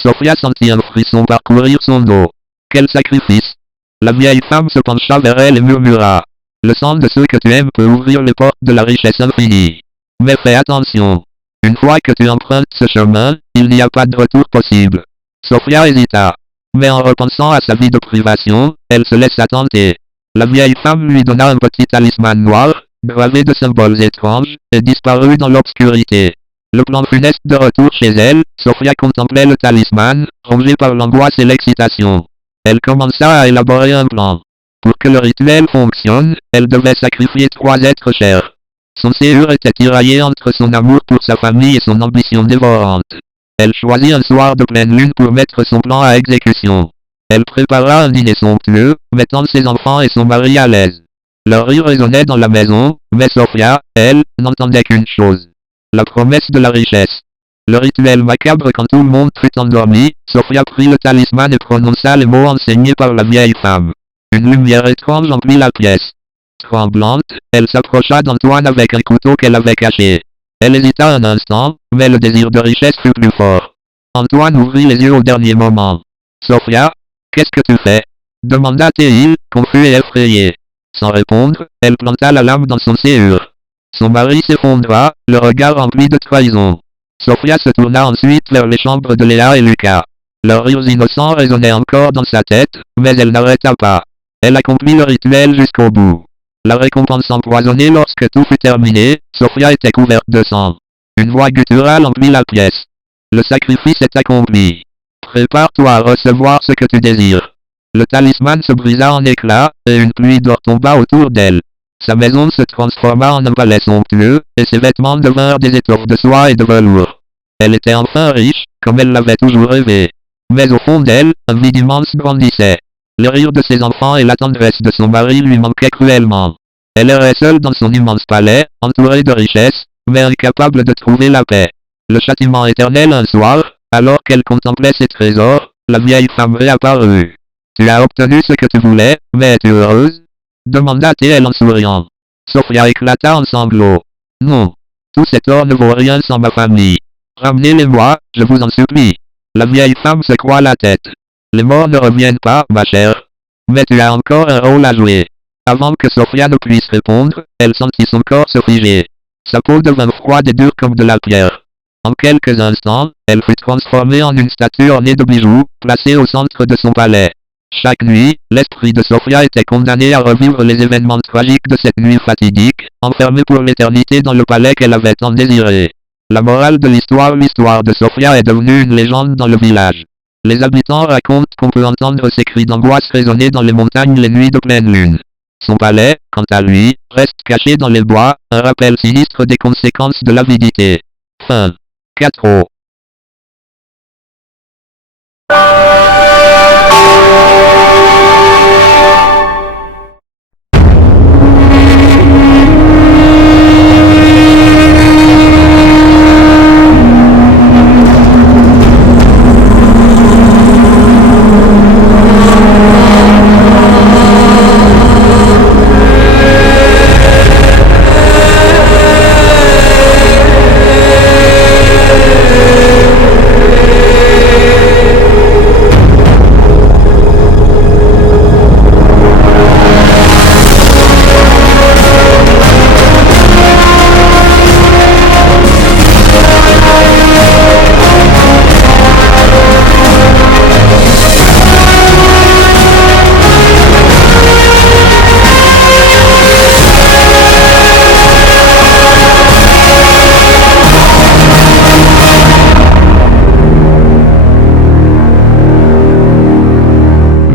Sofia sentit un frisson parcourir son dos. Quel sacrifice? La vieille femme se pencha vers elle et murmura. Le sang de ceux que tu aimes peut ouvrir les portes de la richesse infinie. Mais fais attention. Une fois que tu empruntes ce chemin, il n'y a pas de retour possible. Sofia hésita. Mais en repensant à sa vie de privation, elle se laissa tenter. La vieille femme lui donna un petit talisman noir, gravé de symboles étranges, et disparut dans l'obscurité. Le plan funeste de retour chez elle, Sofia contemplait le talisman, rongée par l'angoisse et l'excitation. Elle commença à élaborer un plan. Pour que le rituel fonctionne, elle devait sacrifier 3 êtres chers. Son séjour était tiraillé entre son amour pour sa famille et son ambition dévorante. Elle choisit un soir de pleine lune pour mettre son plan à exécution. Elle prépara un dîner somptueux, mettant ses enfants et son mari à l'aise. Leur rire résonnait dans la maison, mais Sofia, elle, n'entendait qu'une chose. La promesse de la richesse. Le rituel macabre quand tout le monde fut endormi, Sofia prit le talisman et prononça les mots enseignés par la vieille femme. Une lumière étrange emplit la pièce. Tremblante, elle s'approcha d'Antoine avec un couteau qu'elle avait caché. Elle hésita un instant, mais le désir de richesse fut plus fort. Antoine ouvrit les yeux au dernier moment. Sofia, qu'est-ce que tu fais? Demanda-t-il, confus et effrayé. Sans répondre, elle planta la lame dans son serrure. Son mari s'effondra, le regard rempli de trahison. Sofia se tourna ensuite vers les chambres de Léa et Lucas. Leurs rires innocents résonnaient encore dans sa tête, mais elle n'arrêta pas. Elle accomplit le rituel jusqu'au bout. La récompense empoisonnée lorsque tout fut terminé, Sofia était couverte de sang. Une voix gutturale emplit la pièce. Le sacrifice est accompli. Prépare-toi à recevoir ce que tu désires. Le talisman se brisa en éclats, et une pluie d'or tomba autour d'elle. Sa maison se transforma en un palais somptueux, et ses vêtements devinrent des étoffes de soie et de velours. Elle était enfin riche, comme elle l'avait toujours rêvé. Mais au fond d'elle, un vide immense grandissait. Le rire de ses enfants et la tendresse de son mari lui manquaient cruellement. Elle errait seule dans son immense palais, entourée de richesses, mais incapable de trouver la paix. Le châtiment éternel un soir, alors qu'elle contemplait ses trésors, la vieille femme réapparut. « Tu as obtenu ce que tu voulais, mais es-tu heureuse ?» demanda-t-elle en souriant. Sophia éclata en sanglots. « Non. Tout cet or ne vaut rien sans ma famille. Ramenez-les-moi, je vous en supplie. » La vieille femme secoua la tête. « Les morts ne reviennent pas, ma chère. Mais tu as encore un rôle à jouer. » Avant que Sophia ne puisse répondre, elle sentit son corps se figer. Sa peau devint froide et dure comme de la pierre. En quelques instants, elle fut transformée en une statue ornée de bijoux, placée au centre de son palais. Chaque nuit, l'esprit de Sophia était condamné à revivre les événements tragiques de cette nuit fatidique, enfermée pour l'éternité dans le palais qu'elle avait tant désiré. La morale de l'histoire de Sophia est devenue une légende dans le village. Les habitants racontent qu'on peut entendre ses cris d'angoisse résonner dans les montagnes les nuits de pleine lune. Son palais, quant à lui, reste caché dans les bois, un rappel sinistre des conséquences de l'avidité. Fin. 4.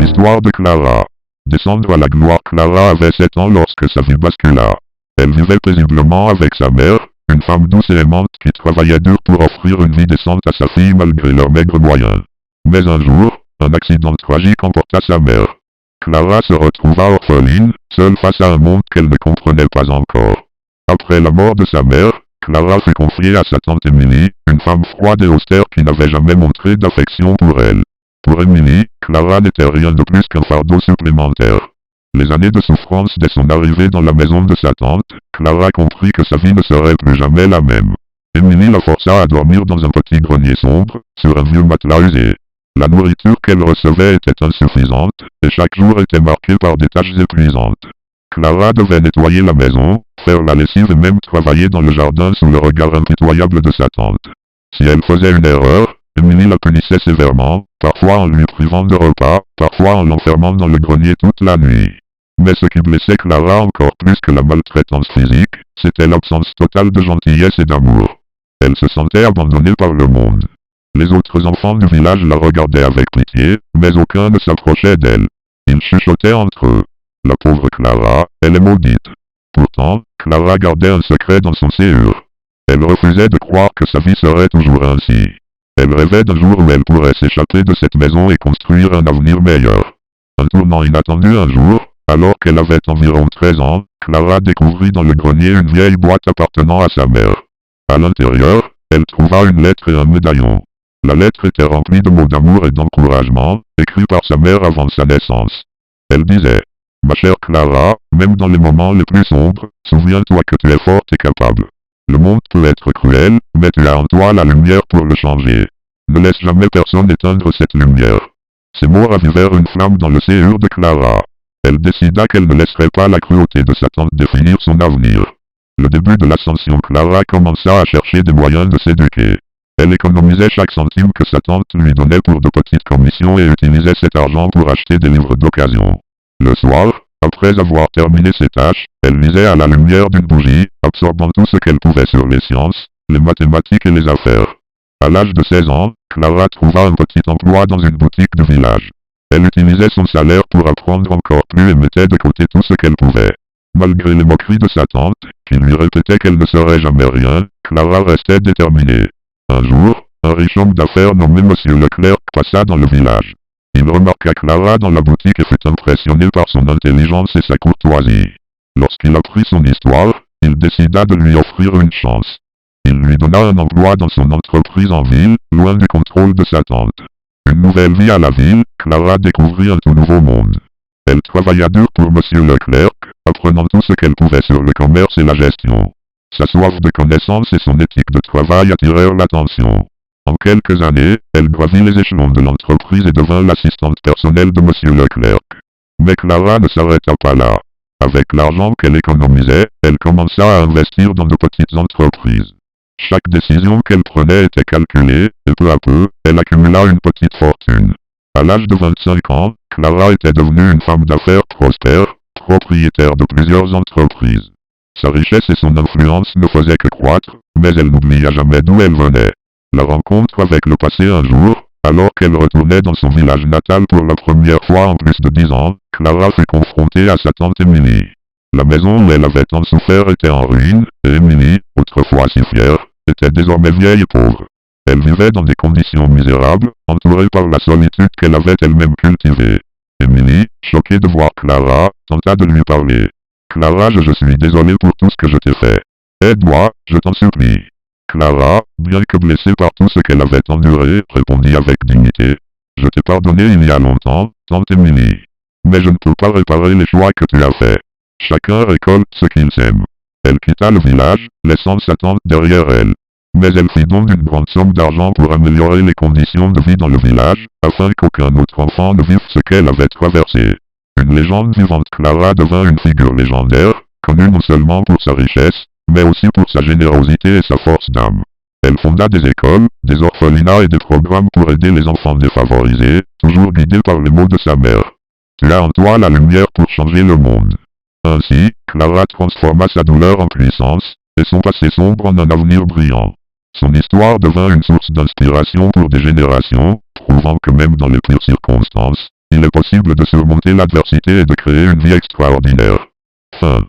L'histoire de Clara. Descendre à la gloire. Clara avait 7 ans lorsque sa vie bascula. Elle vivait paisiblement avec sa mère, une femme douce et aimante qui travaillait dur pour offrir une vie décente à sa fille malgré leurs maigres moyens. Mais un jour, un accident tragique emporta sa mère. Clara se retrouva orpheline, seule face à un monde qu'elle ne comprenait pas encore. Après la mort de sa mère, Clara fut confiée à sa tante Emily, une femme froide et austère qui n'avait jamais montré d'affection pour elle. Pour Emily, Clara n'était rien de plus qu'un fardeau supplémentaire. Les années de souffrance dès son arrivée dans la maison de sa tante, Clara comprit que sa vie ne serait plus jamais la même. Emily la força à dormir dans un petit grenier sombre, sur un vieux matelas usé. La nourriture qu'elle recevait était insuffisante, et chaque jour était marqué par des tâches épuisantes. Clara devait nettoyer la maison, faire la lessive et même travailler dans le jardin sous le regard impitoyable de sa tante. Si elle faisait une erreur, Emily la punissait sévèrement, parfois en lui privant de repas, parfois en l'enfermant dans le grenier toute la nuit. Mais ce qui blessait Clara encore plus que la maltraitance physique, c'était l'absence totale de gentillesse et d'amour. Elle se sentait abandonnée par le monde. Les autres enfants du village la regardaient avec pitié, mais aucun ne s'approchait d'elle. Ils chuchotaient entre eux. La pauvre Clara, elle est maudite. Pourtant, Clara gardait un secret dans son séjour. Elle refusait de croire que sa vie serait toujours ainsi. Elle rêvait d'un jour où elle pourrait s'échapper de cette maison et construire un avenir meilleur. Un tournant inattendu un jour, alors qu'elle avait environ 13 ans, Clara découvrit dans le grenier une vieille boîte appartenant à sa mère. À l'intérieur, elle trouva une lettre et un médaillon. La lettre était remplie de mots d'amour et d'encouragement, écrits par sa mère avant sa naissance. Elle disait: « Ma chère Clara, même dans les moments les plus sombres, souviens-toi que tu es forte et capable. Le monde peut être cruel, mais tu as en toi la lumière pour le changer. Ne laisse jamais personne éteindre cette lumière. » Ces mots ravivèrent une flamme dans le séjour de Clara. Elle décida qu'elle ne laisserait pas la cruauté de sa tante définir son avenir. Le début de l'ascension, Clara commença à chercher des moyens de s'éduquer. Elle économisait chaque centime que sa tante lui donnait pour de petites commissions et utilisait cet argent pour acheter des livres d'occasion. Le soir, après avoir terminé ses tâches, elle lisait à la lumière d'une bougie, absorbant tout ce qu'elle pouvait sur les sciences, les mathématiques et les affaires. À l'âge de 16 ans, Clara trouva un petit emploi dans une boutique du village. Elle utilisait son salaire pour apprendre encore plus et mettait de côté tout ce qu'elle pouvait. Malgré les moqueries de sa tante, qui lui répétait qu'elle ne serait jamais rien, Clara restait déterminée. Un jour, un riche homme d'affaires nommé Monsieur Leclerc passa dans le village. Il remarqua Clara dans la boutique et fut impressionné par son intelligence et sa courtoisie. Lorsqu'il apprit son histoire, il décida de lui offrir une chance. Il lui donna un emploi dans son entreprise en ville, loin du contrôle de sa tante. Une nouvelle vie à la ville, Clara découvrit un tout nouveau monde. Elle travailla dur pour Monsieur Leclerc, apprenant tout ce qu'elle pouvait sur le commerce et la gestion. Sa soif de connaissance et son éthique de travail attirèrent l'attention. En quelques années, elle gravit les échelons de l'entreprise et devint l'assistante personnelle de Monsieur Leclerc. Mais Clara ne s'arrêta pas là. Avec l'argent qu'elle économisait, elle commença à investir dans de petites entreprises. Chaque décision qu'elle prenait était calculée, et peu à peu, elle accumula une petite fortune. À l'âge de 25 ans, Clara était devenue une femme d'affaires prospère, propriétaire de plusieurs entreprises. Sa richesse et son influence ne faisaient que croître, mais elle n'oublia jamais d'où elle venait. La rencontre avec le passé un jour, alors qu'elle retournait dans son village natal pour la première fois en plus de 10 ans, Clara fut confrontée à sa tante Emily. La maison où elle avait tant souffert était en ruine, et Emily, autrefois si fière, était désormais vieille et pauvre. Elle vivait dans des conditions misérables, entourée par la solitude qu'elle avait elle-même cultivée. Emily, choquée de voir Clara, tenta de lui parler. « Clara, je suis désolé pour tout ce que je t'ai fait. Aide-moi, je t'en supplie. » Clara, bien que blessée par tout ce qu'elle avait enduré, répondit avec dignité. « Je t'ai pardonné il y a longtemps, tante Emily. Mais je ne peux pas réparer les choix que tu as faits. Chacun récolte ce qu'il sème. » Elle quitta le village, laissant sa tante derrière elle. Mais elle fit don d'une grande somme d'argent pour améliorer les conditions de vie dans le village, afin qu'aucun autre enfant ne vive ce qu'elle avait traversé. Une légende vivante, Clara devint une figure légendaire, connue non seulement pour sa richesse, mais aussi pour sa générosité et sa force d'âme. Elle fonda des écoles, des orphelinats et des programmes pour aider les enfants défavorisés, toujours guidée par les mots de sa mère. « Tu as en toi la lumière pour changer le monde. » Ainsi, Clara transforma sa douleur en puissance, et son passé sombre en un avenir brillant. Son histoire devint une source d'inspiration pour des générations, prouvant que même dans les pires circonstances, il est possible de surmonter l'adversité et de créer une vie extraordinaire. Fin.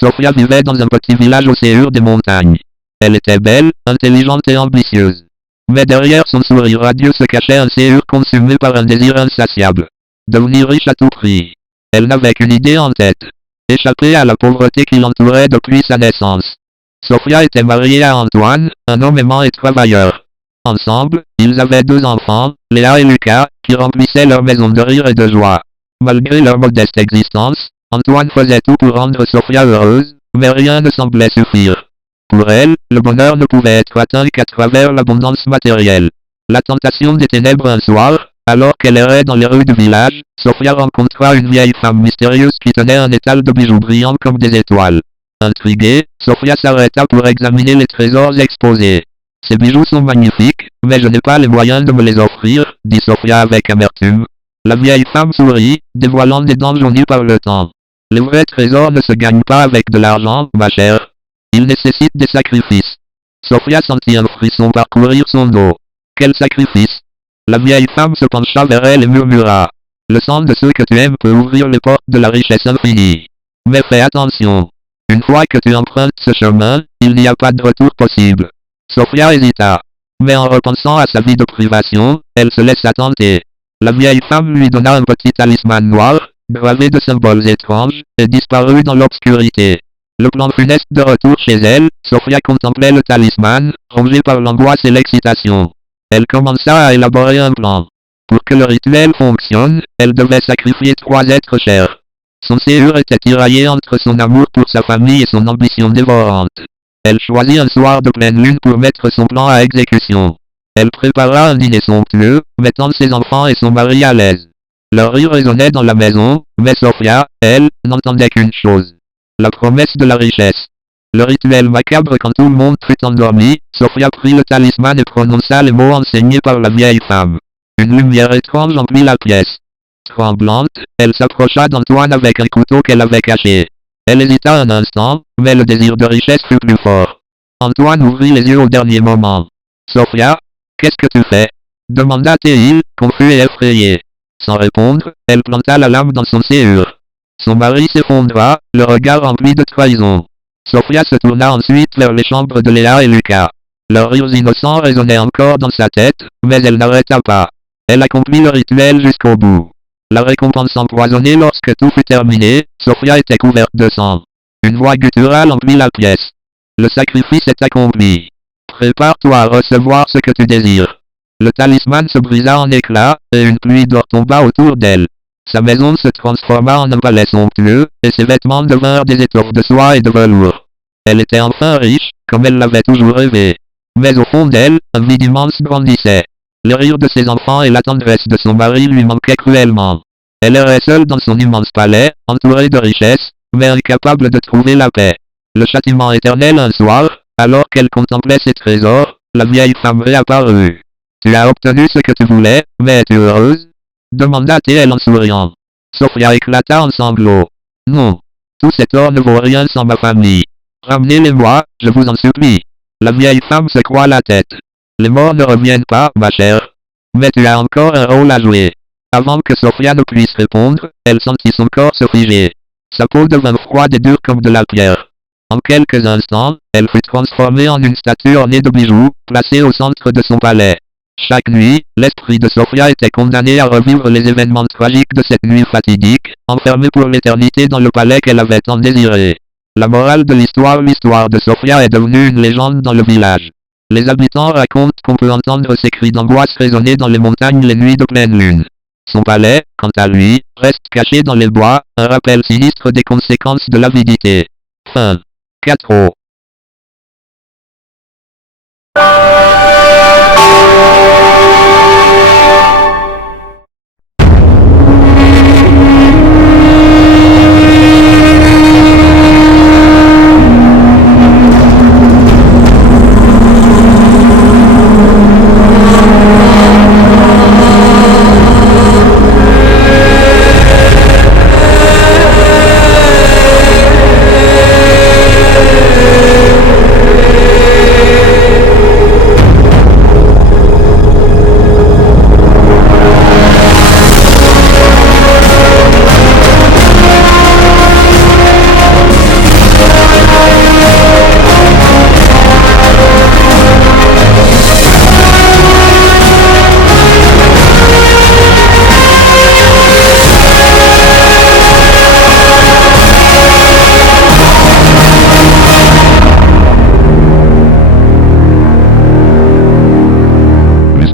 Sofia vivait dans un petit village au séjour des montagnes. Elle était belle, intelligente et ambitieuse. Mais derrière son sourire radieux se cachait un séjour consumé par un désir insatiable. Devenir riche à tout prix. Elle n'avait qu'une idée en tête. Échapper à la pauvreté qui l'entourait depuis sa naissance. Sofia était mariée à Antoine, un homme aimant et travailleur. Ensemble, ils avaient 2 enfants, Léa et Lucas, qui remplissaient leur maison de rire et de joie. Malgré leur modeste existence, Antoine faisait tout pour rendre Sophia heureuse, mais rien ne semblait suffire. Pour elle, le bonheur ne pouvait être atteint qu'à travers l'abondance matérielle. La tentation des ténèbres un soir, alors qu'elle errait dans les rues du village, Sophia rencontra une vieille femme mystérieuse qui tenait un étal de bijoux brillants comme des étoiles. Intriguée, Sophia s'arrêta pour examiner les trésors exposés. Ces bijoux sont magnifiques, mais je n'ai pas les moyens de me les offrir, dit Sophia avec amertume. La vieille femme sourit, dévoilant des dents jaunies par le temps. Les vrais trésors ne se gagnent pas avec de l'argent, ma chère. Ils nécessitent des sacrifices. Sophia sentit un frisson parcourir son dos. Quel sacrifice? La vieille femme se pencha vers elle et murmura. Le sang de ceux que tu aimes peut ouvrir les portes de la richesse infinie. Mais fais attention. Une fois que tu empruntes ce chemin, il n'y a pas de retour possible. Sophia hésita. Mais en repensant à sa vie de privation, elle se laissa tenter. La vieille femme lui donna un petit talisman noir, gravé de symboles étranges, et disparut dans l'obscurité. Le plan funeste de retour chez elle, Sophia contemplait le talisman, rongée par l'angoisse et l'excitation. Elle commença à élaborer un plan. Pour que le rituel fonctionne, elle devait sacrifier 3 êtres chers. Son séjour était tiraillé entre son amour pour sa famille et son ambition dévorante. Elle choisit un soir de pleine lune pour mettre son plan à exécution. Elle prépara un dîner somptueux, mettant ses enfants et son mari à l'aise. Leur rire résonnait dans la maison, mais Sophia, elle, n'entendait qu'une chose. La promesse de la richesse. Le rituel macabre quand tout le monde fut endormi, Sophia prit le talisman et prononça les mots enseignés par la vieille femme. Une lumière étrange emplit la pièce. Tremblante, elle s'approcha d'Antoine avec un couteau qu'elle avait caché. Elle hésita un instant, mais le désir de richesse fut plus fort. Antoine ouvrit les yeux au dernier moment. Sophia, qu'est-ce que tu fais? Demanda-t-il, confus et effrayé. Sans répondre, elle planta la lame dans son serrure. Son mari s'effondra, le regard rempli de trahison. Sophia se tourna ensuite vers les chambres de Léa et Lucas. Leurs rires innocents résonnaient encore dans sa tête, mais elle n'arrêta pas. Elle accomplit le rituel jusqu'au bout. La récompense empoisonnée lorsque tout fut terminé, Sophia était couverte de sang. Une voix gutturale emplit la pièce. Le sacrifice est accompli. Prépare-toi à recevoir ce que tu désires. Le talisman se brisa en éclats, et une pluie d'or tomba autour d'elle. Sa maison se transforma en un palais somptueux, et ses vêtements devinrent des étoffes de soie et de velours. Elle était enfin riche, comme elle l'avait toujours rêvé. Mais au fond d'elle, un vide immense grandissait. Les rires de ses enfants et la tendresse de son mari lui manquaient cruellement. Elle errait seule dans son immense palais, entourée de richesses, mais incapable de trouver la paix. Le châtiment éternel un soir, alors qu'elle contemplait ses trésors, la vieille femme réapparut. Tu as obtenu ce que tu voulais, mais es-tu heureuse? Demanda-t-elle en souriant. Sophia éclata en sanglots. Non. Tout cet or ne vaut rien sans ma famille. Ramenez-les-moi, je vous en supplie. La vieille femme secoua la tête. Les morts ne reviennent pas, ma chère. Mais tu as encore un rôle à jouer. Avant que Sophia ne puisse répondre, elle sentit son corps se figer. Sa peau devint froide et dure comme de la pierre. En quelques instants, elle fut transformée en une statue ornée de bijoux, placée au centre de son palais. Chaque nuit, l'esprit de Sophia était condamné à revivre les événements tragiques de cette nuit fatidique, enfermée pour l'éternité dans le palais qu'elle avait tant désiré. La morale de l'histoire de Sophia est devenue une légende dans le village. Les habitants racontent qu'on peut entendre ses cris d'angoisse résonner dans les montagnes les nuits de pleine lune. Son palais, quant à lui, reste caché dans les bois, un rappel sinistre des conséquences de l'avidité. Fin. 4.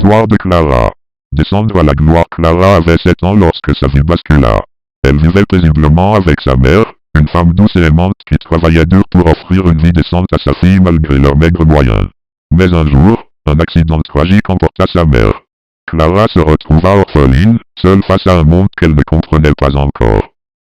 L'histoire de Clara. Descendre à la gloire. Clara avait 7 ans lorsque sa vie bascula. Elle vivait paisiblement avec sa mère, une femme douce et aimante qui travaillait dur pour offrir une vie décente à sa fille malgré leurs maigres moyens. Mais un jour, un accident tragique emporta sa mère. Clara se retrouva orpheline, seule face à un monde qu'elle ne comprenait pas encore.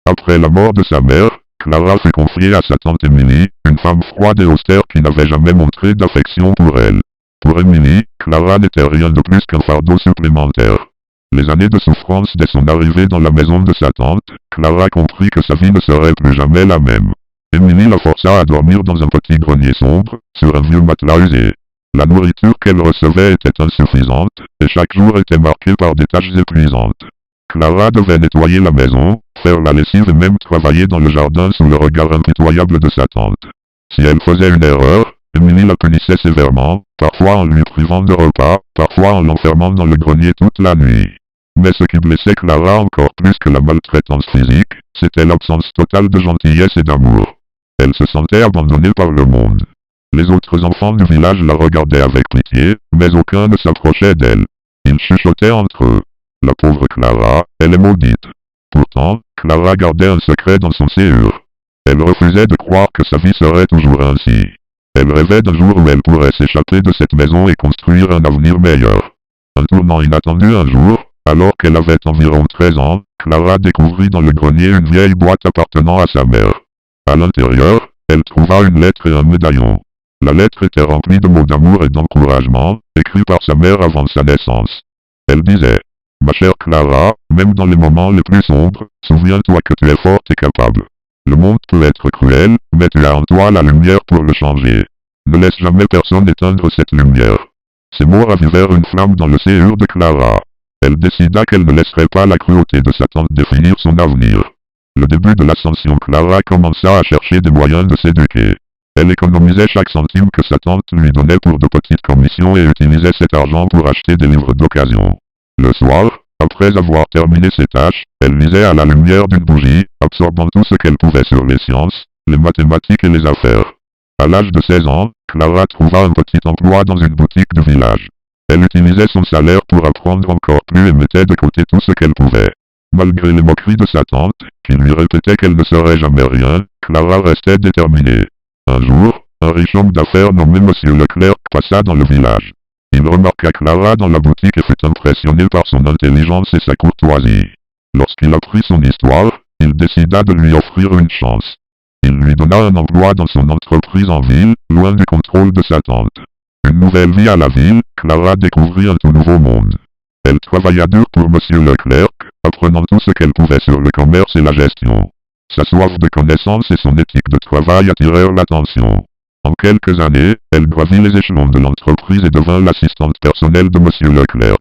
Après la mort de sa mère, Clara fut confiée à sa tante Emily, une femme froide et austère qui n'avait jamais montré d'affection pour elle. Pour Emily, Clara n'était rien de plus qu'un fardeau supplémentaire. Les années de souffrance dès son arrivée dans la maison de sa tante, Clara comprit que sa vie ne serait plus jamais la même. Emily la força à dormir dans un petit grenier sombre, sur un vieux matelas usé. La nourriture qu'elle recevait était insuffisante, et chaque jour était marqué par des tâches épuisantes. Clara devait nettoyer la maison, faire la lessive et même travailler dans le jardin sous le regard impitoyable de sa tante. Si elle faisait une erreur, Emily la punissait sévèrement, parfois en lui privant de repas, parfois en l'enfermant dans le grenier toute la nuit. Mais ce qui blessait Clara encore plus que la maltraitance physique, c'était l'absence totale de gentillesse et d'amour. Elle se sentait abandonnée par le monde. Les autres enfants du village la regardaient avec pitié, mais aucun ne s'approchait d'elle. Ils chuchotaient entre eux. La pauvre Clara, elle est maudite. Pourtant, Clara gardait un secret dans son séjour. Elle refusait de croire que sa vie serait toujours ainsi. Elle rêvait d'un jour où elle pourrait s'échapper de cette maison et construire un avenir meilleur. Un tournant inattendu un jour, alors qu'elle avait environ 13 ans, Clara découvrit dans le grenier une vieille boîte appartenant à sa mère. À l'intérieur, elle trouva une lettre et un médaillon. La lettre était remplie de mots d'amour et d'encouragement, écrits par sa mère avant sa naissance. Elle disait: « Ma chère Clara, même dans les moments les plus sombres, souviens-toi que tu es forte et capable. Le monde peut être cruel, mais tu as en toi la lumière pour le changer. Ne laisse jamais personne éteindre cette lumière. » Ces mots ravivèrent une flamme dans le séjour de Clara. Elle décida qu'elle ne laisserait pas la cruauté de sa tante définir son avenir. Le début de l'ascension, Clara commença à chercher des moyens de s'éduquer. Elle économisait chaque centime que sa tante lui donnait pour de petites commissions et utilisait cet argent pour acheter des livres d'occasion. Le soir, après avoir terminé ses tâches, elle lisait à la lumière d'une bougie, absorbant tout ce qu'elle pouvait sur les sciences, les mathématiques et les affaires. À l'âge de 16 ans, Clara trouva un petit emploi dans une boutique du village. Elle utilisait son salaire pour apprendre encore plus et mettait de côté tout ce qu'elle pouvait. Malgré les moqueries de sa tante, qui lui répétait qu'elle ne serait jamais rien, Clara restait déterminée. Un jour, un riche homme d'affaires nommé Monsieur Leclerc passa dans le village. Il remarqua Clara dans la boutique et fut impressionné par son intelligence et sa courtoisie. Lorsqu'il apprit son histoire, il décida de lui offrir une chance. Il lui donna un emploi dans son entreprise en ville, loin du contrôle de sa tante. Une nouvelle vie à la ville, Clara découvrit un tout nouveau monde. Elle travailla dur pour Monsieur Leclerc, apprenant tout ce qu'elle pouvait sur le commerce et la gestion. Sa soif de connaissance et son éthique de travail attirèrent l'attention. En quelques années, elle gravit les échelons de l'entreprise et devint l'assistante personnelle de Monsieur Leclerc.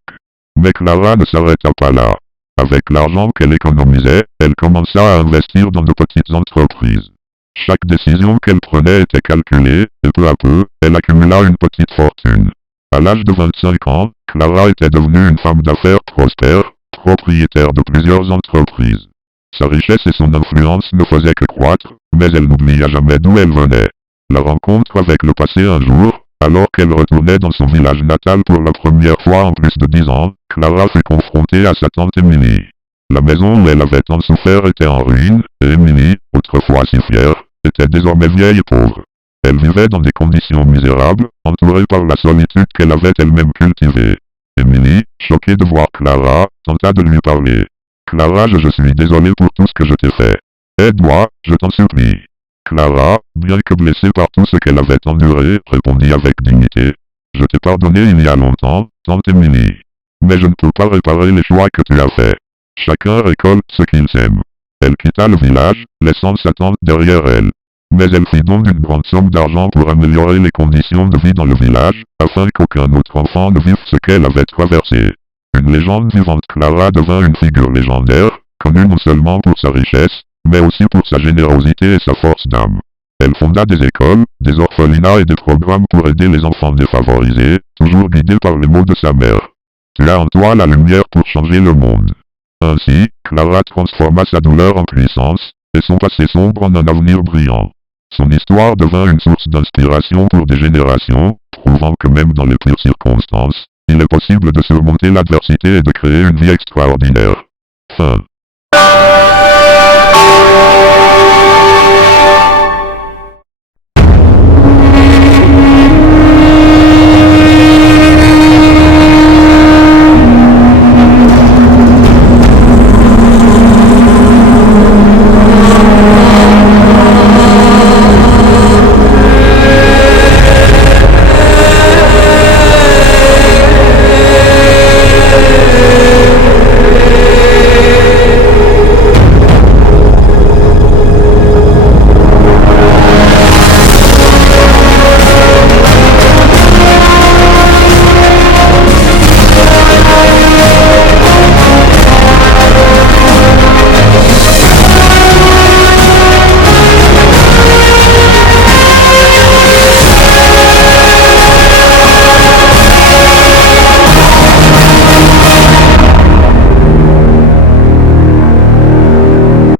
Mais Clara ne s'arrêta pas là. Avec l'argent qu'elle économisait, elle commença à investir dans de petites entreprises. Chaque décision qu'elle prenait était calculée, et peu à peu, elle accumula une petite fortune. À l'âge de 25 ans, Clara était devenue une femme d'affaires prospère, propriétaire de plusieurs entreprises. Sa richesse et son influence ne faisaient que croître, mais elle n'oublia jamais d'où elle venait. La rencontre avec le passé un jour, alors qu'elle retournait dans son village natal pour la première fois en plus de 10 ans, Clara fut confrontée à sa tante Emily. La maison où elle avait tant souffert était en ruine, et Emily, autrefois si fière, était désormais vieille et pauvre. Elle vivait dans des conditions misérables, entourée par la solitude qu'elle avait elle-même cultivée. Emily, choquée de voir Clara, tenta de lui parler. « Clara, je suis désolée pour tout ce que je t'ai fait. Aide-moi, je t'en supplie. » Clara, bien que blessée par tout ce qu'elle avait enduré, répondit avec dignité. « Je t'ai pardonné il y a longtemps, tante Emily. Mais je ne peux pas réparer les choix que tu as faits. Chacun récolte ce qu'il sème. » Elle quitta le village, laissant sa tante derrière elle. Mais elle fit don d'une grande somme d'argent pour améliorer les conditions de vie dans le village, afin qu'aucun autre enfant ne vive ce qu'elle avait traversé. Une légende vivante, Clara devint une figure légendaire, connue non seulement pour sa richesse, mais aussi pour sa générosité et sa force d'âme. Elle fonda des écoles, des orphelinats et des programmes pour aider les enfants défavorisés, toujours guidée par les mots de sa mère. Tu as en toi la lumière pour changer le monde. Ainsi, Clara transforma sa douleur en puissance, et son passé sombre en un avenir brillant. Son histoire devint une source d'inspiration pour des générations, prouvant que même dans les pires circonstances, il il est possible de surmonter l'adversité et de créer une vie extraordinaire. Fin.